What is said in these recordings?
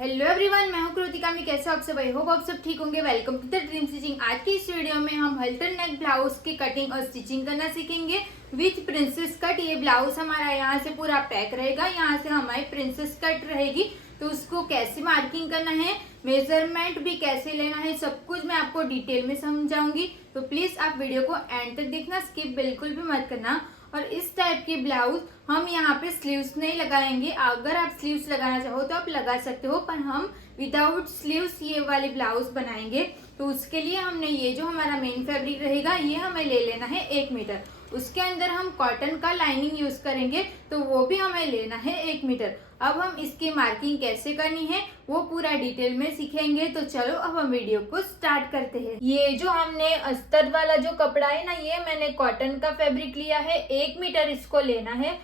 Hello everyone, मैं हूं कृतिका। मैं कैसे आप सब? आई होप आप सब ठीक होंगे। Welcome to the dream stitching. आज की इस वीडियो में हम हल्टर नेक ब्लाउज की कटिंग और स्टिचिंग करना सीखेंगे विथ प्रिंसेस कट। ये ब्लाउज हमारा यहाँ से पूरा पैक रहेगा, यहाँ से हमारी प्रिंसेस कट रहेगी। तो उसको कैसे मार्किंग करना है, मेजरमेंट भी कैसे लेना है, सब कुछ मैं आपको डिटेल में समझाऊंगी। तो प्लीज आप वीडियो को एंड तक देखना, स्किप बिल्कुल भी मत करना। और इस टाइप के ब्लाउज हम यहाँ पे स्लीव्स नहीं लगाएंगे। अगर आप स्लीव्स लगाना चाहो तो आप लगा सकते हो, पर हम विदाउट स्लीव्स ये वाले ब्लाउज बनाएंगे। तो उसके लिए हमने ये जो हमारा मेन फैब्रिक रहेगा ये हमें ले लेना है 1 मीटर। उसके अंदर हम कॉटन का लाइनिंग यूज करेंगे, तो वो भी हमें लेना है 1 मीटर। अब हम इसकी मार्किंग कैसे करनी है वो पूरा डिटेल में सीखेंगे। तो चलो अब हम वीडियो को स्टार्ट करते हैं। ये जो हमने अस्तर वाला जो कपड़ा है ना, ये मैंने कॉटन का फैब्रिक लिया है। 1 मीटर इसको लेना है।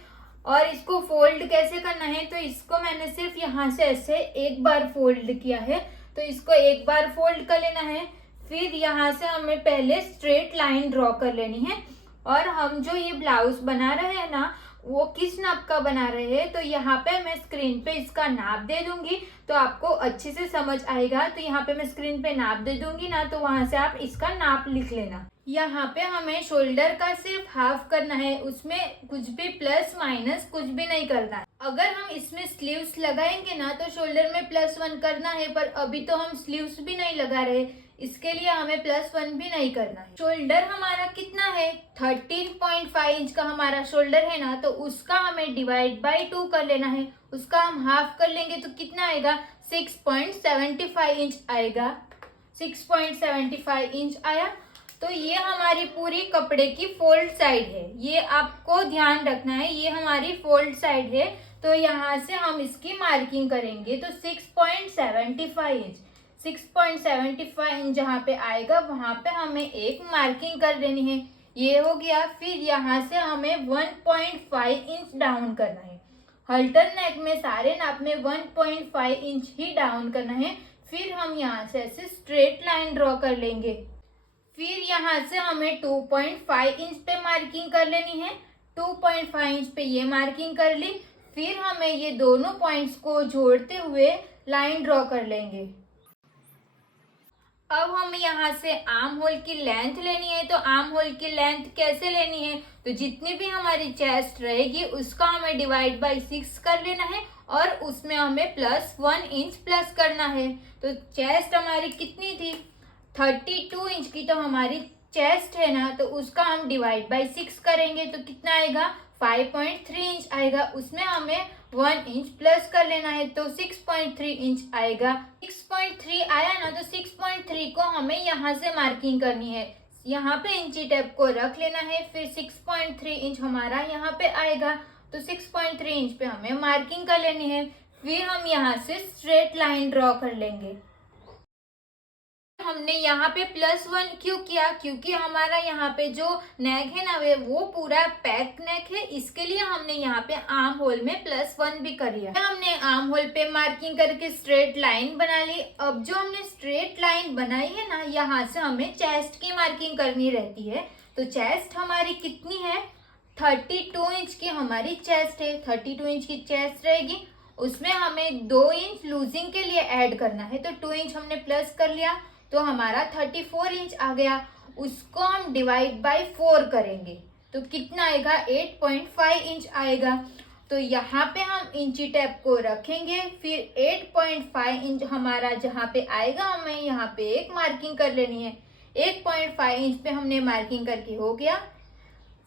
और इसको फोल्ड कैसे करना है, तो इसको मैंने सिर्फ यहाँ से ऐसे एक बार फोल्ड किया है। तो इसको एक बार फोल्ड कर लेना है। फिर यहाँ से हमें पहले स्ट्रेट लाइन ड्रॉ कर लेनी है। और हम जो ये ब्लाउज बना रहे हैं ना, वो किस नाप का बना रहे हैं, तो यहाँ पे मैं स्क्रीन पे इसका नाप दे दूंगी तो आपको अच्छे से समझ आएगा। तो यहाँ पे मैं स्क्रीन पे नाप दे दूंगी ना, तो वहां से आप इसका नाप लिख लेना। यहाँ पे हमें शोल्डर का सिर्फ हाफ करना है, उसमें कुछ भी प्लस माइनस कुछ भी नहीं करना है। अगर हम इसमें स्लीव्स लगाएंगे ना तो शोल्डर में +1 करना है, पर अभी तो हम स्लीव्स भी नहीं लगा रहे, इसके लिए हमें +1 भी नहीं करना है। शोल्डर हमारा कितना है, 13.5 इंच का हमारा शोल्डर है ना, तो उसका हमें डिवाइड बाय 2 कर लेना है। उसका हम हाफ कर लेंगे तो कितना आएगा, 6.75 इंच आएगा। 6.75 इंच आया। तो ये हमारी पूरी कपड़े की फोल्ड साइड है, ये आपको ध्यान रखना है, ये हमारी फोल्ड साइड है। तो यहाँ से हम इसकी मार्किंग करेंगे। तो 6.75 इंच 6.75 इंच जहाँ पे आएगा वहां पे हमें एक मार्किंग कर देनी है। ये हो गया। फिर यहाँ से हमें 1.5 इंच डाउन करना है। हल्टर नेक में सारे नाप में 1.5 इंच ही डाउन करना है। फिर हम यहाँ से ऐसे स्ट्रेट लाइन ड्रॉ कर लेंगे। फिर यहाँ से हमें 2.5 इंच पे मार्किंग कर लेनी है। 2.5 इंच पे ये मार्किंग कर ली। फिर हमें ये दोनों पॉइंट्स को जोड़ते हुए लाइन ड्रॉ कर लेंगे। अब हम यहाँ से आर्म होल की लेंथ लेनी है। तो आर्म होल की लेंथ कैसे लेनी है, तो जितनी भी हमारी चेस्ट रहेगी उसका हमें डिवाइड बाय 6 कर लेना है और उसमें हमें +1 इंच प्लस करना है। तो चेस्ट हमारी कितनी थी, 32 इंच की तो हमारी चेस्ट है ना, तो उसका हम डिवाइड बाय 6 करेंगे तो कितना आएगा, 5.3 इंच आएगा। उसमें हमें 1 इंच प्लस कर लेना है, तो 6.3 इंच आएगा। 6.3 आया ना, तो 6.3 को हमें यहाँ से मार्किंग करनी है। यहाँ पे इंची टेप को रख लेना है। फिर 6.3 इंच हमारा यहाँ पे आएगा, तो 6.3 इंच पे हमें मार्किंग कर लेनी है। फिर हम यहाँ से स्ट्रेट लाइन ड्रॉ कर लेंगे। हमने यहाँ पे +1 क्यों किया, क्योंकि हमारा यहाँ पे जो नेक है ना वो पूरा पैक नेक है, इसके लिए हमने यहाँ पे आर्म होल में +1 भी कर लिया। हमने आर्म होल पे मार्किंग करके स्ट्रेट लाइन बना ली। अब जो हमने स्ट्रेट लाइन बनाई है ना, यहाँ से हमें चेस्ट की मार्किंग करनी रहती है। तो चेस्ट हमारी कितनी है, 32 इंच की हमारी चेस्ट है। 32 इंच की चेस्ट रहेगी, उसमें हमें 2 इंच लूजिंग के लिए ऐड करना है। तो 2 इंच हमने प्लस कर लिया, तो हमारा 34 इंच आ गया। उसको हम डिवाइड बाय 4 करेंगे तो कितना आएगा, 8.5 इंच आएगा। तो यहाँ पे हम इंची टेप को रखेंगे। फिर 8.5 इंच हमारा जहाँ पे आएगा हमें यहाँ पे एक मार्किंग कर लेनी है। 8.5 इंच पे हमने मार्किंग करके हो गया।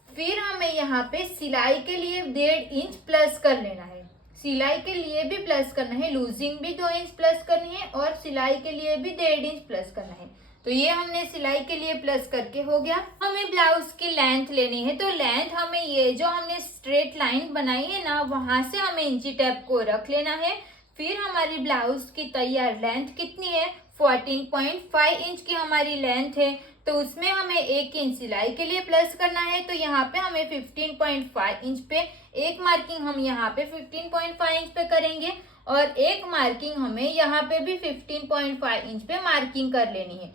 फिर हमें यहाँ पे सिलाई के लिए 1.5 इंच प्लस कर लेना है। सिलाई के लिए भी प्लस करना है, लूजिंग भी 2 इंच प्लस करनी है और सिलाई के लिए भी 1.5 इंच प्लस करना है। तो ये हमने सिलाई के लिए प्लस करके हो गया। हमें ब्लाउज की लेंथ लेनी है। तो लेंथ हमें ये जो हमने स्ट्रेट लाइन बनाई है ना, वहां से हमें इंची टेप को रख लेना है। फिर हमारी ब्लाउज की तैयार लेंथ कितनी है, 14.5 इंच की हमारी लेंथ है। तो उसमें हमें 1 इंच सिलाई के लिए प्लस करना है। तो यहाँ पे हमें 15.5 इंच पे एक मार्किंग हम यहाँ पे 15.5 इंच पे करेंगे और एक मार्किंग हमें यहाँ पे भी 15.5 इंच पे मार्किंग कर लेनी है।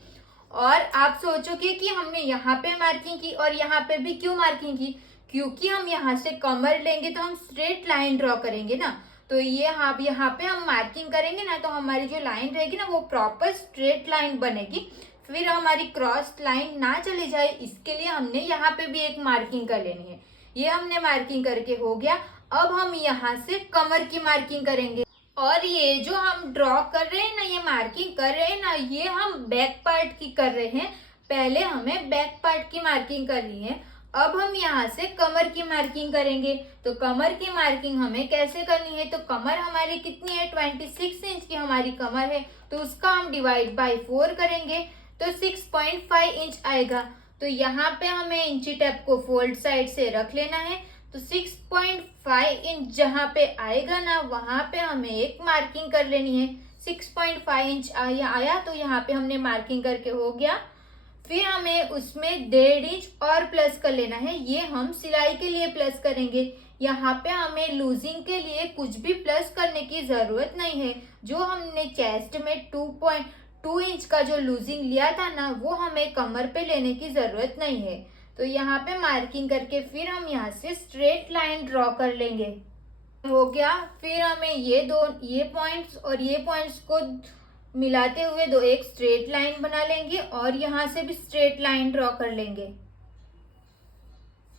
और आप सोचोगे कि हमने यहाँ पे मार्किंग की और यहाँ पे भी क्यों मार्किंग की, क्योंकि हम यहाँ से कमर लेंगे तो हम स्ट्रेट लाइन ड्रॉ करेंगे ना। तो ये यहाँ पे हम मार्किंग करेंगे ना, तो हमारी जो लाइन रहेगी ना वो प्रॉपर स्ट्रेट लाइन बनेगी, फिर हमारी क्रॉस लाइन ना चली जाए इसके लिए हमने यहाँ पे भी एक मार्किंग कर लेनी है। ये हमने मार्किंग करके हो गया। अब हम यहाँ से कमर की मार्किंग करेंगे, और ये जो हम ड्रॉ कर रहे हैं ना, ये मार्किंग कर रहे हैं ना, ये हम बैक पार्ट की कर रहे हैं। पहले हमें बैक पार्ट की मार्किंग करनी है, अब हम यहाँ से कमर की मार्किंग करेंगे। तो कमर की मार्किंग हमें कैसे करनी है, तो कमर हमारी कितनी है, 26 इंच की हमारी कमर है, तो उसका हम डिवाइड बाय 4 करेंगे तो 6.5 इंच आएगा। तो यहाँ पे हमें इंची टेप को फोल्ड साइड से रख लेना है। तो 6.5 इंच जहाँ पे आएगा ना, वहां पे हमें एक मार्किंग कर लेनी है। 6.5 इंच आया तो यहाँ पे हमने मार्किंग करके हो गया। फिर हमें उसमें 1.5 इंच और प्लस कर लेना है, ये हम सिलाई के लिए प्लस करेंगे। यहाँ पे हमें लूजिंग के लिए कुछ भी प्लस करने की जरूरत नहीं है। जो हमने चेस्ट में 2.2 इंच का जो लूजिंग लिया था ना, वो हमें कमर पे लेने की जरूरत नहीं है। तो यहाँ पे मार्किंग करके फिर हम यहाँ से स्ट्रेट लाइन ड्रॉ कर लेंगे। हो गया। फिर हमें ये पॉइंट्स और ये पॉइंट्स को मिलाते हुए एक स्ट्रेट लाइन बना लेंगे, और यहाँ से भी स्ट्रेट लाइन ड्रॉ कर लेंगे।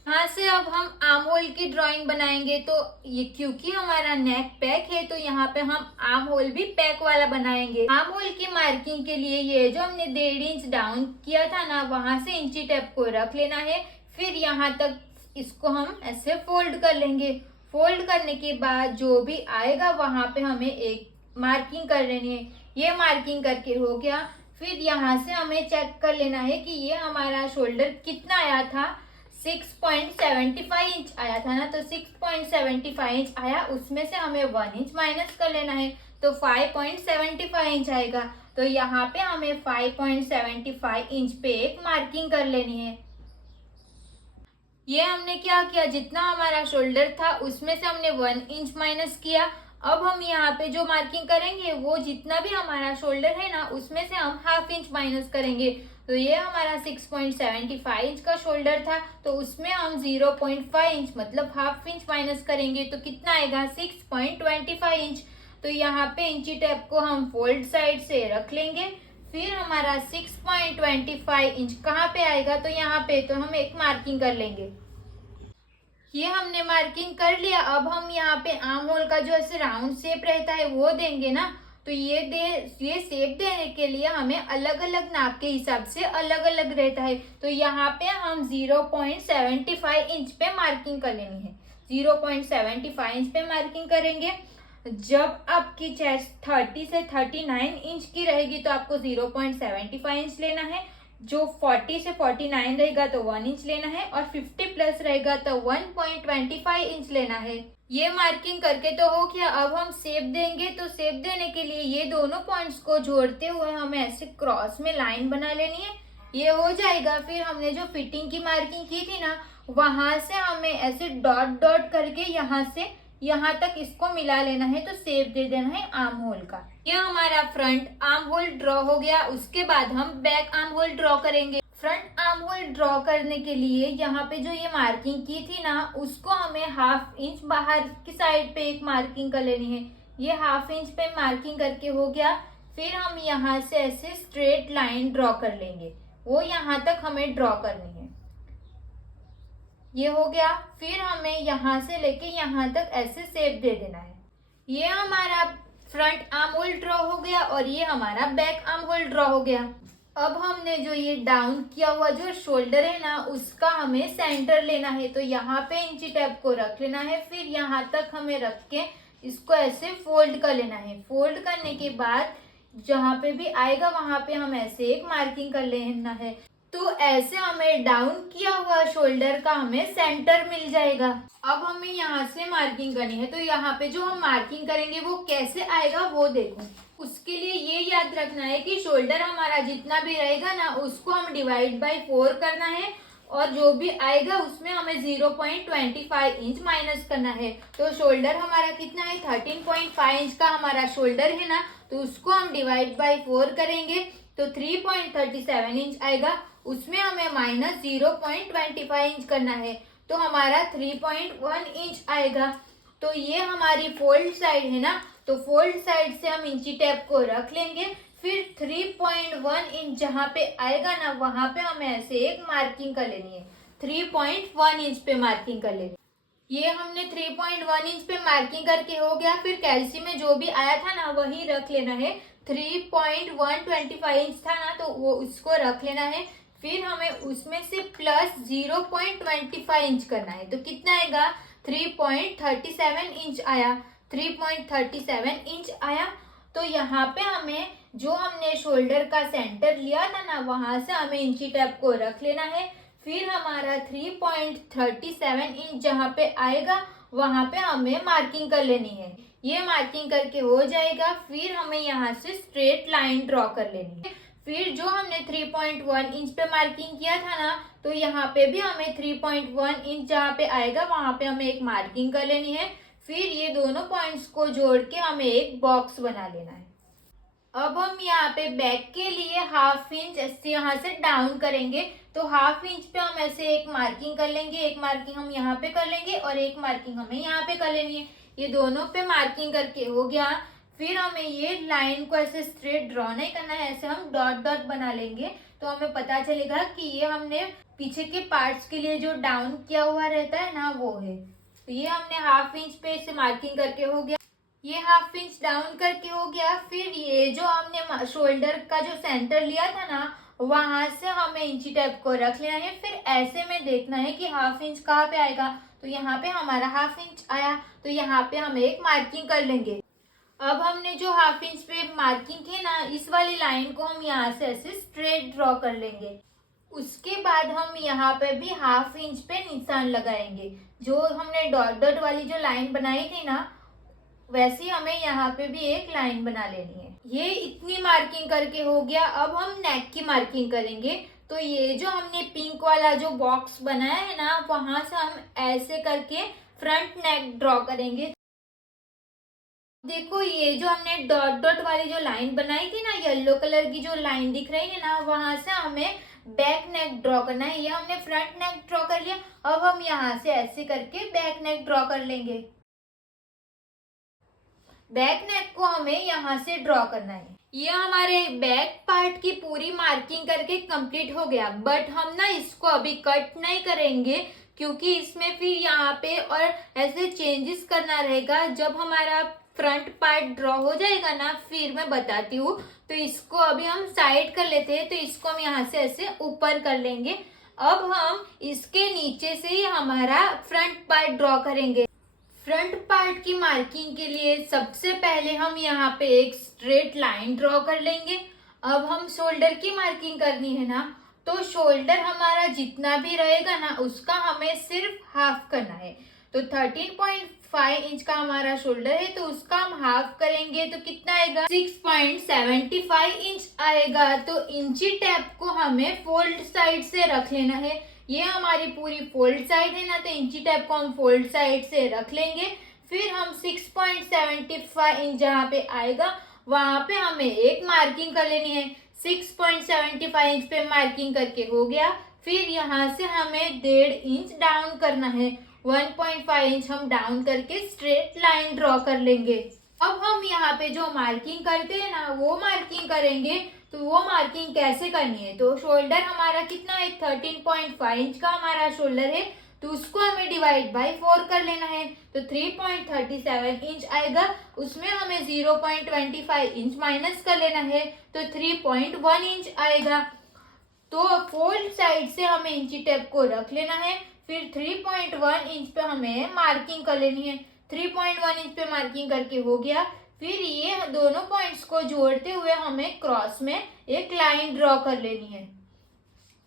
यहाँ से अब हम आर्म होल की ड्राइंग बनाएंगे। तो ये क्योंकि हमारा नेक पैक है, तो यहाँ पे हम आर्म होल भी पैक वाला बनाएंगे। आर्म होल की मार्किंग के लिए ये जो हमने 1.5 इंच डाउन किया था ना, वहां से इंची टेप को रख लेना है। फिर यहाँ तक इसको हम ऐसे फोल्ड कर लेंगे। फोल्ड करने के बाद जो भी आएगा वहां पे हमें एक मार्किंग कर लेनी है। ये मार्किंग करके हो गया। फिर यहाँ से हमें चेक कर लेना है कि ये हमारा शोल्डर कितना आया था, 6.75 इंच आया था ना, तो 6.75 इंच आया, उसमें से हमें 1 इंच माइनस कर लेना है, तो 5.75 इंच आएगा। तो यहाँ पे हमें 5.75 इंच पे एक मार्किंग कर लेनी है। ये हमने क्या किया, जितना हमारा शोल्डर था उसमें से हमने 1 इंच माइनस किया। अब हम यहाँ पे जो मार्किंग करेंगे वो जितना भी हमारा शोल्डर है ना, उसमें से हम ½ इंच माइनस करेंगे। तो ये हमारा 6.75 इंच का शोल्डर था, तो उसमें हम 0.5 इंच मतलब ½ इंच माइनस करेंगे, तो कितना आएगा, 6.25 इंच। तो यहाँ पे इंची टेप को हम फोल्ड साइड से रख लेंगे। फिर हमारा 6.25 इंच कहाँ पे आएगा, तो यहाँ पे तो हम एक मार्किंग कर लेंगे। ये हमने मार्किंग कर लिया। अब हम यहाँ पे आर्म होल का जो ऐसे राउंड शेप रहता है वो देंगे ना, तो ये शेप देने के लिए हमें अलग अलग नाप के हिसाब से अलग अलग रहता है। तो यहाँ पे हम 0.75 इंच पे मार्किंग कर लेनी है। 0.75 इंच पे मार्किंग करेंगे। जब आपकी चेस्ट 30 से 39 इंच की रहेगी तो आपको 0.75 इंच लेना है। जो 40 से 49 रहेगा तो 1 इंच लेना है, और 50 प्लस रहेगा तो 1.25 इंच लेना है। ये मार्किंग करके तो हो गया। अब हम शेप देंगे। तो शेप देने के लिए ये दोनों पॉइंट्स को जोड़ते हुए हमें ऐसे क्रॉस में लाइन बना लेनी है। ये हो जाएगा। फिर हमने जो फिटिंग की मार्किंग की थी ना, वहां से हमें ऐसे डॉट डॉट करके यहाँ से यहाँ तक इसको मिला लेना है, तो शेप दे देना है आर्म होल का। ये हमारा फ्रंट आर्म होल ड्रॉ हो गया। उसके बाद हम बैक आर्म होल ड्रॉ करेंगे। फ्रंट आर्म होल ड्रॉ करने के लिए यहाँ पे जो ये मार्किंग की थी ना, उसको हमें ½ इंच बाहर की साइड पे एक मार्किंग कर लेनी है। ये ½ इंच पे मार्किंग करके हो गया। फिर हम यहाँ से ऐसे स्ट्रेट लाइन ड्रॉ कर लेंगे, वो यहाँ तक हमें ड्रॉ करनी है। ये हो गया। फिर हमें यहाँ से लेके यहाँ तक ऐसे शेप दे देना है। ये हमारा फ्रंट आर्म होल ड्रॉ हो गया, और ये हमारा बैक आर्म होल ड्रॉ हो गया। अब हमने जो ये डाउन किया हुआ जो शोल्डर है ना, उसका हमें सेंटर लेना है। तो यहाँ पे इंची टेप को रख लेना है। फिर यहाँ तक हमें रख के इसको ऐसे फोल्ड कर लेना है। फोल्ड करने के बाद जहाँ पे भी आएगा वहां पे हम ऐसे एक मार्किंग कर लेना है। तो ऐसे हमें डाउन किया हुआ शोल्डर का हमें सेंटर मिल जाएगा। अब हमें यहाँ से मार्किंग करनी है। तो यहाँ पे जो हम मार्किंग करेंगे वो कैसे आएगा वो देखो। उसके लिए ये याद रखना है कि शोल्डर हमारा जितना भी रहेगा ना, उसको हम डिवाइड बाय 4 करना है, और जो भी आएगा उसमें हमें 0.25 इंच माइनस करना है। तो शोल्डर हमारा कितना है, 13.5 इंच का हमारा शोल्डर है ना, तो उसको हम डिवाइड बाय 4 करेंगे तो 3.37 इंच आएगा। उसमें हमें माइनस 0.25 इंच करना है, तो हमारा 3.1 इंच आएगा। तो ये हमारी फोल्ड साइड है ना, तो फोल्ड साइड से हम इंची टेप को रख लेंगे। फिर 3.1 इंच जहाँ पे आएगा ना वहां पे हमें ऐसे एक मार्किंग कर लेनी है। 3.1 इंच पे मार्किंग कर लेनी है। ये हमने 3.1 इंच पे मार्किंग करके हो गया। फिर कैल्सी में जो भी आया था ना वही रख लेना है। 3.125 इंच था ना, तो वो उसको रख लेना है। फिर हमें उसमें से प्लस 0.25 इंच करना है, तो कितना आएगा 3.37 इंच आया। 3.37 इंच आया। तो यहाँ पे हमें जो हमने शोल्डर का सेंटर लिया था ना वहां से हमें इंची टेप को रख लेना है। फिर हमारा 3.37 इंच जहाँ पे आएगा वहां पे हमें मार्किंग कर लेनी है। ये मार्किंग करके हो जाएगा। फिर हमें यहाँ से स्ट्रेट लाइन ड्रॉ कर लेनी है। फिर जो हमने 3.1 इंच पे मार्किंग किया था ना, तो यहाँ पे भी हमें 3.1 इंच जहाँ पे आएगा वहां पे हमें एक मार्किंग कर लेनी है। फिर ये दोनों पॉइंट्स को जोड़ के हमें एक बॉक्स बना लेना है। अब हम यहाँ पे बैक के लिए हाफ इंच ऐसे यहाँ से डाउन करेंगे, तो हाफ इंच पे हम ऐसे एक मार्किंग कर लेंगे। एक मार्किंग हम यहाँ पे कर लेंगे और एक मार्किंग हमें यहाँ पे कर लेनी है। ये दोनों पे मार्किंग करके हो गया। फिर हमें ये लाइन को ऐसे स्ट्रेट ड्रॉ नहीं करना है, ऐसे हम डॉट डॉट बना लेंगे। तो हमें पता चलेगा कि ये हमने पीछे के पार्ट्स के लिए जो डाउन किया हुआ रहता है ना वो है। तो ये हमने हाफ इंच पे ऐसे मार्किंग करके हो गया। ये हाफ इंच डाउन करके हो गया। फिर ये जो हमने शोल्डर का जो सेंटर लिया था ना वहां से हमें इंची टेप को रख लेना है। फिर ऐसे में देखना है कि हाफ इंच कहाँ पे आएगा, तो यहाँ पे हमारा हाफ इंच आया, तो यहाँ पे हम एक मार्किंग कर लेंगे। अब हमने जो हाफ इंच पे मार्किंग की ना इस वाली लाइन को हम यहाँ से ऐसे स्ट्रेट ड्रॉ कर लेंगे। उसके बाद हम यहाँ पे भी हाफ इंच पे निशान लगाएंगे। जो हमने डॉट डॉट वाली जो लाइन बनाई थी ना वैसे हमें यहाँ पे भी एक लाइन बना लेनी है। ये इतनी मार्किंग करके हो गया। अब हम नेक की मार्किंग करेंगे। तो ये जो हमने पिंक वाला जो बॉक्स बनाया है ना वहां से हम ऐसे करके फ्रंट नेक ड्रॉ करेंगे। देखो ये जो हमने डॉट डॉट वाली जो लाइन बनाई थी ना, येलो कलर की जो लाइन दिख रही है ना वहां से हमें बैक नेक ड्रॉ करना है। ये हमने फ्रंट नेक ड्रॉ कर लिया। अब हम यहाँ से ऐसे करके बैक नेक ड्रॉ कर लेंगे। बैक नेक को हमें यहाँ से ड्रॉ करना है। ये हमारे बैक पार्ट की पूरी मार्किंग करके कंप्लीट हो गया। बट हम ना इसको अभी कट नहीं करेंगे क्योंकि इसमें फिर यहाँ पे और ऐसे चेंजेस करना रहेगा। जब हमारा फ्रंट पार्ट ड्रॉ हो जाएगा ना फिर मैं बताती हूँ। तो इसको अभी हम साइड कर लेते हैं। तो इसको हम यहाँ से ऐसे ऊपर कर लेंगे। अब हम इसके नीचे से ही हमारा फ्रंट पार्ट ड्रॉ करेंगे। फ्रंट पार्ट की मार्किंग के लिए सबसे पहले हम यहाँ पे एक स्ट्रेट लाइन ड्रॉ कर लेंगे। अब हम शोल्डर की मार्किंग करनी है ना, तो शोल्डर हमारा जितना भी रहेगा ना उसका हमें सिर्फ हाफ करना है। तो 13.5 इंच का हमारा शोल्डर है तो उसका हम हाफ करेंगे तो कितना आएगा 6.75 इंच आएगा। तो इंची टेप को हमें फोल्ड साइड से रख लेना है। ये हमारी पूरी फोल्ड साइड है ना, तो इंची टेप को हम फोल्ड साइड से रख लेंगे। फिर हम 6.75 इंच जहाँ पे आएगा वहां पे हमें एक मार्किंग कर लेनी है। 6.75 इंच पे मार्किंग करके हो गया। फिर यहाँ से हमें 1.5 इंच डाउन करना है। 1.5 इंच हम डाउन करके स्ट्रेट लाइन ड्रॉ कर लेंगे। अब हम यहाँ पे जो मार्किंग करते हैं ना वो मार्किंग करेंगे। तो वो मार्किंग कैसे करनी है, तो शोल्डर हमारा कितना है 13.5 इंच का हमारा शोल्डर है, तो उसको हमें डिवाइड बाय 4 कर लेना है। तो 3.37 इंच आएगा। उसमें हमें 0.25 इंच माइनस कर लेना है, तो 3.1 इंच आएगा। तो फोल्ड साइड से हमें इंची टेप को रख लेना है। फिर 3.1 इंच पे हमें मार्किंग कर लेनी है। 3.1 इंच पे मार्किंग करके हो गया। फिर ये दोनों पॉइंट्स को जोड़ते हुए हमें क्रॉस में एक लाइन ड्रॉ कर लेनी है।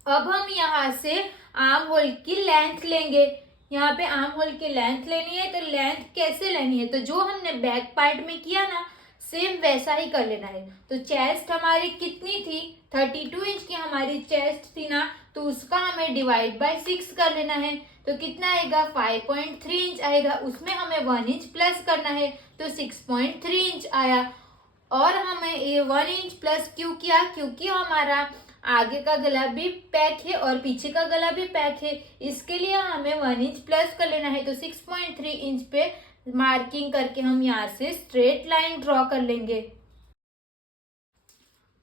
अब हम यहाँ से आर्म होल की लेंथ लेंगे। यहाँ पे आर्म होल की लेंथ लेनी है। तो लेंथ कैसे लेनी है, तो जो हमने बैक पार्ट में किया ना सेम वैसा ही कर लेना है। तो चेस्ट हमारी कितनी थी 32 इंच की हमारी चेस्ट थी ना, तो उसका हमें डिवाइड बाय 6 कर लेना है। तो कितना आएगा 5.3 इंच आएगा। उसमें हमें 1 इंच प्लस करना है, तो 6.3 इंच आया। और हमें ये 1 इंच प्लस क्यों किया, क्योंकि हमारा आगे का गला भी पैक है और पीछे का गला भी पैक है, इसके लिए हमें 1 इंच प्लस कर लेना है। तो 6.3 इंच पे मार्किंग करके हम यहाँ से स्ट्रेट लाइन ड्रॉ कर लेंगे।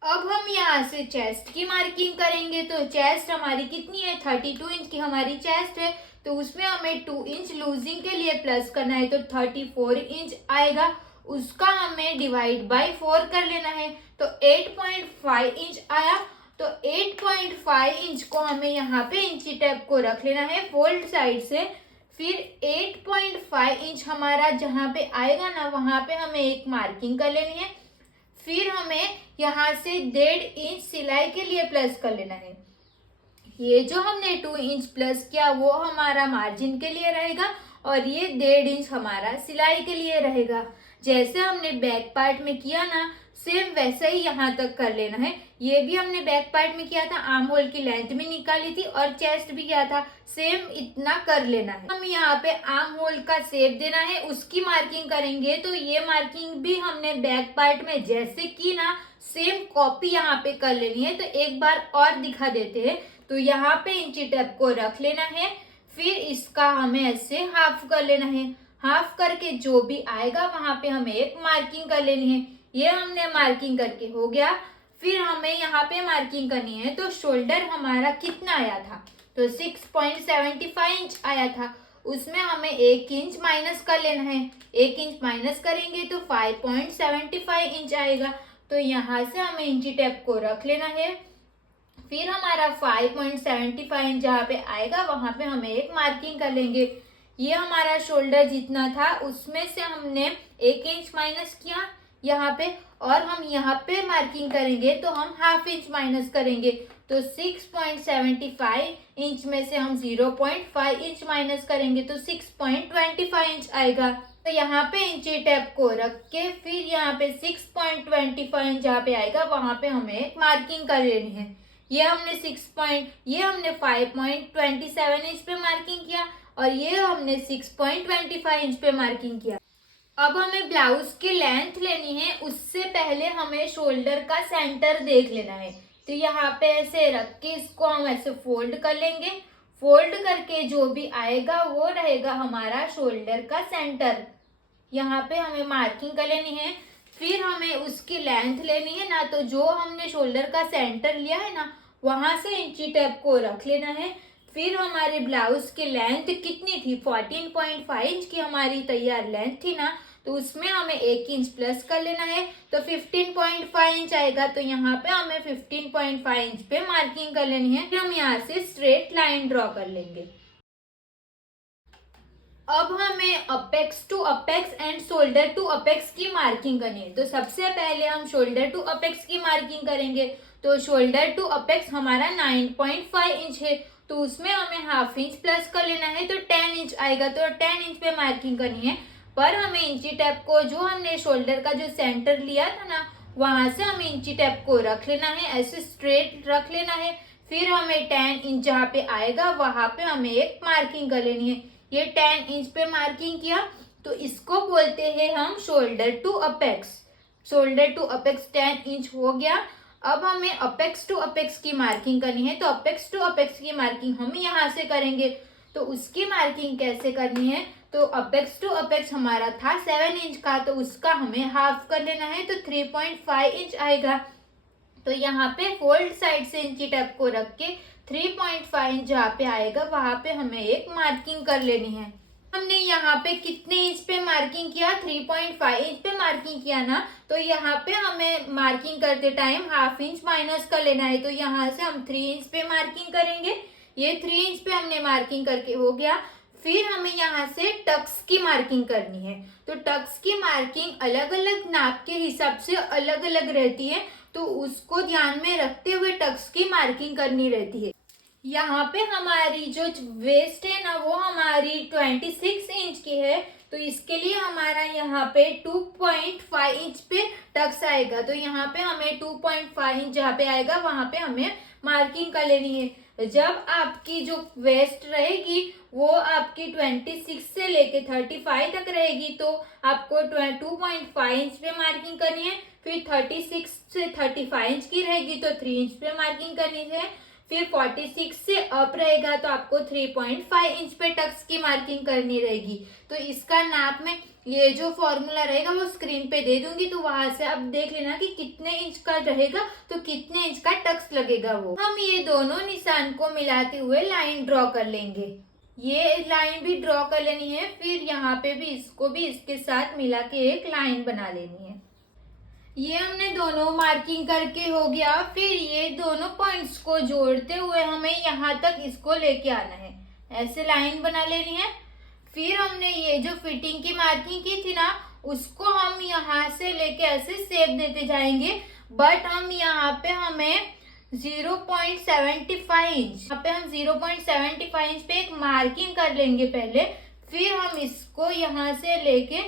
अब हम यहाँ से चेस्ट की मार्किंग करेंगे। तो चेस्ट हमारी कितनी है, 32 इंच की हमारी चेस्ट है। तो उसमें हमें 2 इंच लूजिंग के लिए प्लस करना है, तो 34 इंच आएगा। उसका हमें डिवाइड बाय 4 कर लेना है, तो 8.5 इंच आया। तो 8.5 इंच को हमें यहाँ पे इंची टेप को रख लेना है फोल्ड साइड से। फिर 8.5 इंच हमारा जहाँ पे आएगा ना, वहां पे हमें एक मार्किंग कर लेनी है। फिर हमें यहाँ से 1.5 इंच सिलाई के लिए प्लस कर लेना है। ये जो हमने 2 इंच प्लस किया वो हमारा मार्जिन के लिए रहेगा, और ये 1.5 इंच हमारा सिलाई के लिए रहेगा। जैसे हमने बैक पार्ट में किया ना, सेम वैसे ही यहाँ तक कर लेना है। ये भी हमने बैक पार्ट में किया था, आर्म होल की लेंथ भी निकाली थी, और चेस्ट भी किया था, सेम इतना कर लेना है। हम यहाँ पे आर्म होल का शेप देना है, उसकी मार्किंग करेंगे। तो ये मार्किंग भी हमने बैक पार्ट में जैसे की ना, सेम कॉपी यहाँ पे कर लेनी है। तो एक बार और दिखा देते हैं। तो यहाँ पे इंची टेप को रख लेना है, फिर इसका हमें ऐसे हाफ कर लेना है। हाफ करके जो भी आएगा वहां पे हमें एक मार्किंग कर लेनी है। ये हमने मार्किंग करके हो गया। फिर हमें यहाँ पे मार्किंग करनी है। तो शोल्डर हमारा कितना आया था, तो 6.75 इंच आया था। उसमें हमें 1 इंच माइनस कर लेना है। 1 इंच माइनस करेंगे तो 5.75 इंच आएगा। तो यहाँ से हमें इंची टेप को रख लेना है। फिर हमारा 5.75 इंच जहाँ पे आएगा वहां पे हमें एक मार्किंग कर लेंगे। ये हमारा शोल्डर जितना था उसमें से हमने 1 इंच माइनस किया यहाँ पे, और हम यहाँ पे मार्किंग करेंगे तो हम हाफ इंच माइनस करेंगे। तो 6.75 इंच में से हम 0.5 इंच माइनस करेंगे तो 6.25 इंच आएगा। तो यहाँ पे इंची टेप को रख के फिर यहाँ पे 6.25 इंच जहाँ पे आएगा वहां पे हमें मार्किंग कर लेनी है। ये हमने 5.27 इंच पे मार्किंग किया, और ये हमने 6.25 इंच पे मार्किंग किया। अब हमें ब्लाउज की लेंथ लेनी है, उससे पहले हमें शोल्डर का सेंटर देख लेना है। तो यहाँ पे ऐसे रख के इसको हम ऐसे फोल्ड कर लेंगे। फोल्ड करके जो भी आएगा वो रहेगा हमारा शोल्डर का सेंटर। यहाँ पे हमें मार्किंग कर लेनी है। फिर हमें उसकी लेंथ लेनी है ना, तो जो हमने शोल्डर का सेंटर लिया है ना, वहां से इंची टेप को रख लेना है। फिर हमारे ब्लाउज की लेंथ कितनी थी, 14.5 इंच की हमारी तैयार लेंथ थी ना, तो उसमें हमें 1 इंच प्लस कर लेना है, तो 15.5 इंच आएगा। तो यहाँ पे हमें 15.5 इंच पे मार्किंग कर लेनी है। फिर हम यहाँ से स्ट्रेट लाइन ड्रॉ कर लेंगे। अब हमें apex to apex and shoulder to apex की मार्किंग करनी है। तो सबसे पहले हम शोल्डर टू अपेक्स की मार्किंग करेंगे। तो शोल्डर टू अपेक्स हमारा 9.5 इंच है, तो उसमें हमें हाफ इंच प्लस कर लेना है, तो 10 इंच आएगा। तो 10 इंच पे मार्किंग करनी है। पर हमें इंची टेप को जो हमने शोल्डर का जो सेंटर लिया था ना, वहां से हमें इंची टेप को रख लेना है, ऐसे स्ट्रेट रख लेना है। फिर हमें 10 इंच जहाँ पे आएगा वहां पे हमें एक मार्किंग कर लेनी है। ये 10 इंच पे मार्किंग किया, तो इसको बोलते हैं हम shoulder to apex. Shoulder to apex 10 inch हो गया। अब हमें अपेक्स टू अपेक्स की मार्किंग करनी है। तो अपेक्स टू अपेक्स की मार्किंग हम यहाँ से करेंगे। तो उसकी मार्किंग कैसे करनी है, तो अपेक्स टू अपेक्स हमारा था 7 इंच का, तो उसका हमें हाफ कर लेना है, तो 3.5 इंच आएगा। तो यहाँ पे फोल्ड साइड से इंची टेप को रख के 3.5 इंच जहाँ पे आएगा वहां पे हमें एक मार्किंग कर लेनी है। हमने यहाँ पे कितने इंच पे मार्किंग किया, 3.5 इंच पे मार्किंग किया ना, तो यहाँ पे हमें मार्किंग करते टाइम हाफ इंच माइनस कर लेना है। तो यहाँ से हम 3 इंच पे मार्किंग करेंगे। ये 3 इंच पे हमने मार्किंग करके हो गया। फिर हमें यहाँ से टक्स की मार्किंग करनी है। तो टक्स की मार्किंग अलग अलग नाप के हिसाब से अलग अलग रहती है, तो उसको ध्यान में रखते हुए टक्स की मार्किंग करनी रहती है। यहाँ पे हमारी जो वेस्ट है ना, वो हमारी 26 इंच की है, तो इसके लिए हमारा यहाँ पे 2.5 इंच पे टक्स आएगा। तो यहाँ पे हमें 2.5 इंच जहाँ पे आएगा वहां पे हमें मार्किंग कर लेनी है। जब आपकी जो वेस्ट रहेगी वो आपकी 26 से लेके 35 तक रहेगी, तो आपको 2.5 इंच पे मार्किंग करनी है। फिर 36 से 35 इंच की रहेगी तो 3 इंच पे मार्किंग करनी है। फिर 46 से अप रहेगा तो आपको 3.5 इंच पे टक्स की मार्किंग करनी रहेगी। तो इसका नाप में ये जो फॉर्मूला रहेगा वो स्क्रीन पे दे दूंगी, तो वहां से आप देख लेना कि कितने इंच का रहेगा तो कितने इंच का टक्स लगेगा। वो हम ये दोनों निशान को मिलाते हुए लाइन ड्रॉ कर लेंगे। ये लाइन भी ड्रॉ कर लेनी है, फिर यहाँ पे भी इसको भी इसके साथ मिला के एक लाइन बना लेनी है। ये हमने दोनों मार्किंग करके हो गया। फिर ये दोनों पॉइंट्स को जोड़ते हुए हमें यहाँ तक इसको लेके आना है, ऐसे लाइन बना लेनी है। फिर हमने ये जो फिटिंग की मार्किंग की थी ना, उसको हम यहाँ से लेके ऐसे शेप देते जाएंगे, बट हम यहाँ पे हमें 0.75 इंच, यहाँ पे हम 0.75 इंच पे एक मार्किंग कर लेंगे पहले। फिर हम इसको यहाँ से लेके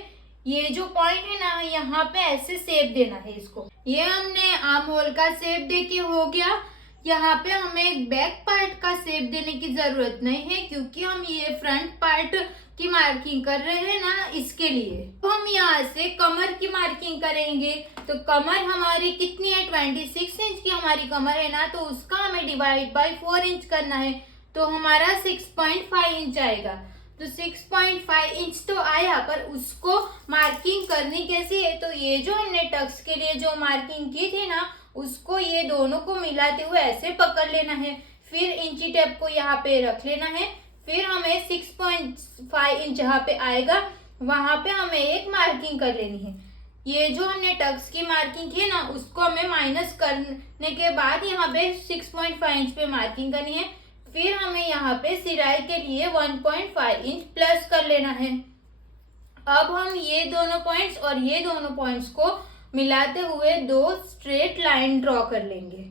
ये जो पॉइंट है ना, यहाँ पे ऐसे शेप देना है इसको। ये हमने आर्म होल का शेप देके हो गया। यहाँ पे हमें बैक पार्ट का शेप देने की जरूरत नहीं है, क्योंकि हम ये फ्रंट पार्ट की मार्किंग कर रहे हैं ना, इसके लिए। तो हम यहाँ से कमर की मार्किंग करेंगे। तो कमर हमारी कितनी है, 26 इंच की हमारी कमर है ना, तो उसका हमें डिवाइड बाय 4 इंच करना है, तो हमारा 6.5 इंच आएगा। तो 6.5 इंच तो आया, पर उसको मार्किंग करनी कैसी है, तो ये जो हमने टक्स के लिए जो मार्किंग की थी ना, उसको ये दोनों को मिलाते हुए ऐसे पकड़ लेना है। फिर इंची टेप को यहाँ पे रख लेना है। फिर हमें 6.5 इंच जहाँ पे आएगा वहां पे हमें एक मार्किंग कर लेनी है। ये जो हमने टक्स की मार्किंग की है ना, उसको हमें माइनस करने के बाद यहाँ पे 6.5 इंच पे मार्किंग करनी है। फिर हमें यहाँ पे सिराई के लिए 1.5 इंच प्लस कर लेना है। अब हम ये दोनों पॉइंट्स और ये दोनों पॉइंट्स को मिलाते हुए दो स्ट्रेट लाइन ड्रॉ कर लेंगे।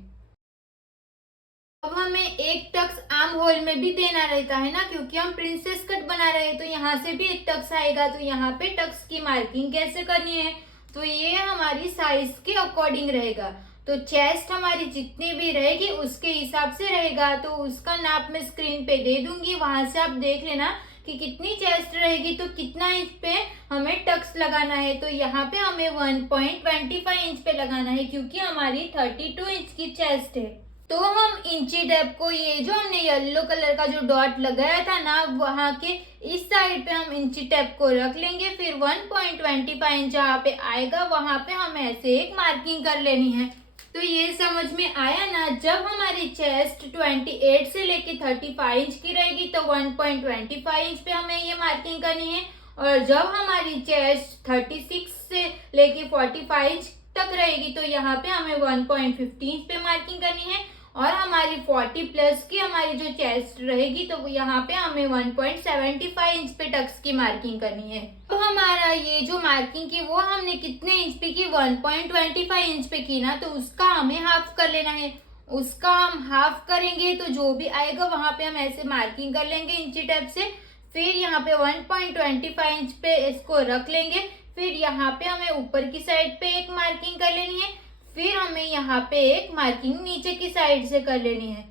अब हमें एक टक्स आर्म होल में भी देना रहता है ना, क्योंकि हम प्रिंसेस कट बना रहे हैं, तो यहाँ से भी एक टक्स आएगा। तो यहाँ पे टक्स की मार्किंग कैसे करनी है, तो ये हमारी साइज के अकॉर्डिंग रहेगा। तो चेस्ट हमारी जितनी भी रहेगी उसके हिसाब से रहेगा, तो उसका नाप मैं स्क्रीन पे दे दूंगी, वहां से आप देख लेना कि कितनी चेस्ट रहेगी तो कितना इंच पे हमें टक्स लगाना है। तो यहाँ पे हमें 1.25 इंच पे लगाना है, क्योंकि हमारी 32 इंच की चेस्ट है। तो हम इंची टेप को ये जो हमने येलो कलर का जो डॉट लगाया था ना, वहां के इस साइड पे हम इंची टेप को रख लेंगे। फिर 1.25 इंच जहाँ पे आएगा वहां पे हमें ऐसे एक मार्किंग कर लेनी है। तो ये समझ में आया ना, जब हमारी चेस्ट 28 से लेके 35 इंच की रहेगी तो 1.25 इंच पे हमें ये मार्किंग करनी है, और जब हमारी चेस्ट 36 से लेके 45 इंच तक रहेगी तो यहाँ पे हमें 1.15 इंच पे मार्किंग करनी है, और हमारी 40 प्लस की हमारी जो चेस्ट रहेगी तो यहाँ पे हमें 1.75 इंच पे टक्स की मार्किंग करनी है। तो हमारा ये जो मार्किंग की वो हमने कितने इंच पे की, 1.25 इंच पे की ना, तो उसका हमें हाफ कर लेना है। उसका हम हाफ करेंगे तो जो भी आएगा वहां पे हम ऐसे मार्किंग कर लेंगे इंची टेप से। फिर यहाँ पे 1.25 इंच पे इसको रख लेंगे। फिर यहाँ पे हमें ऊपर की साइड पे एक मार्किंग कर लेनी है। फिर हमें यहाँ पे एक मार्किंग नीचे की साइड से कर लेनी है।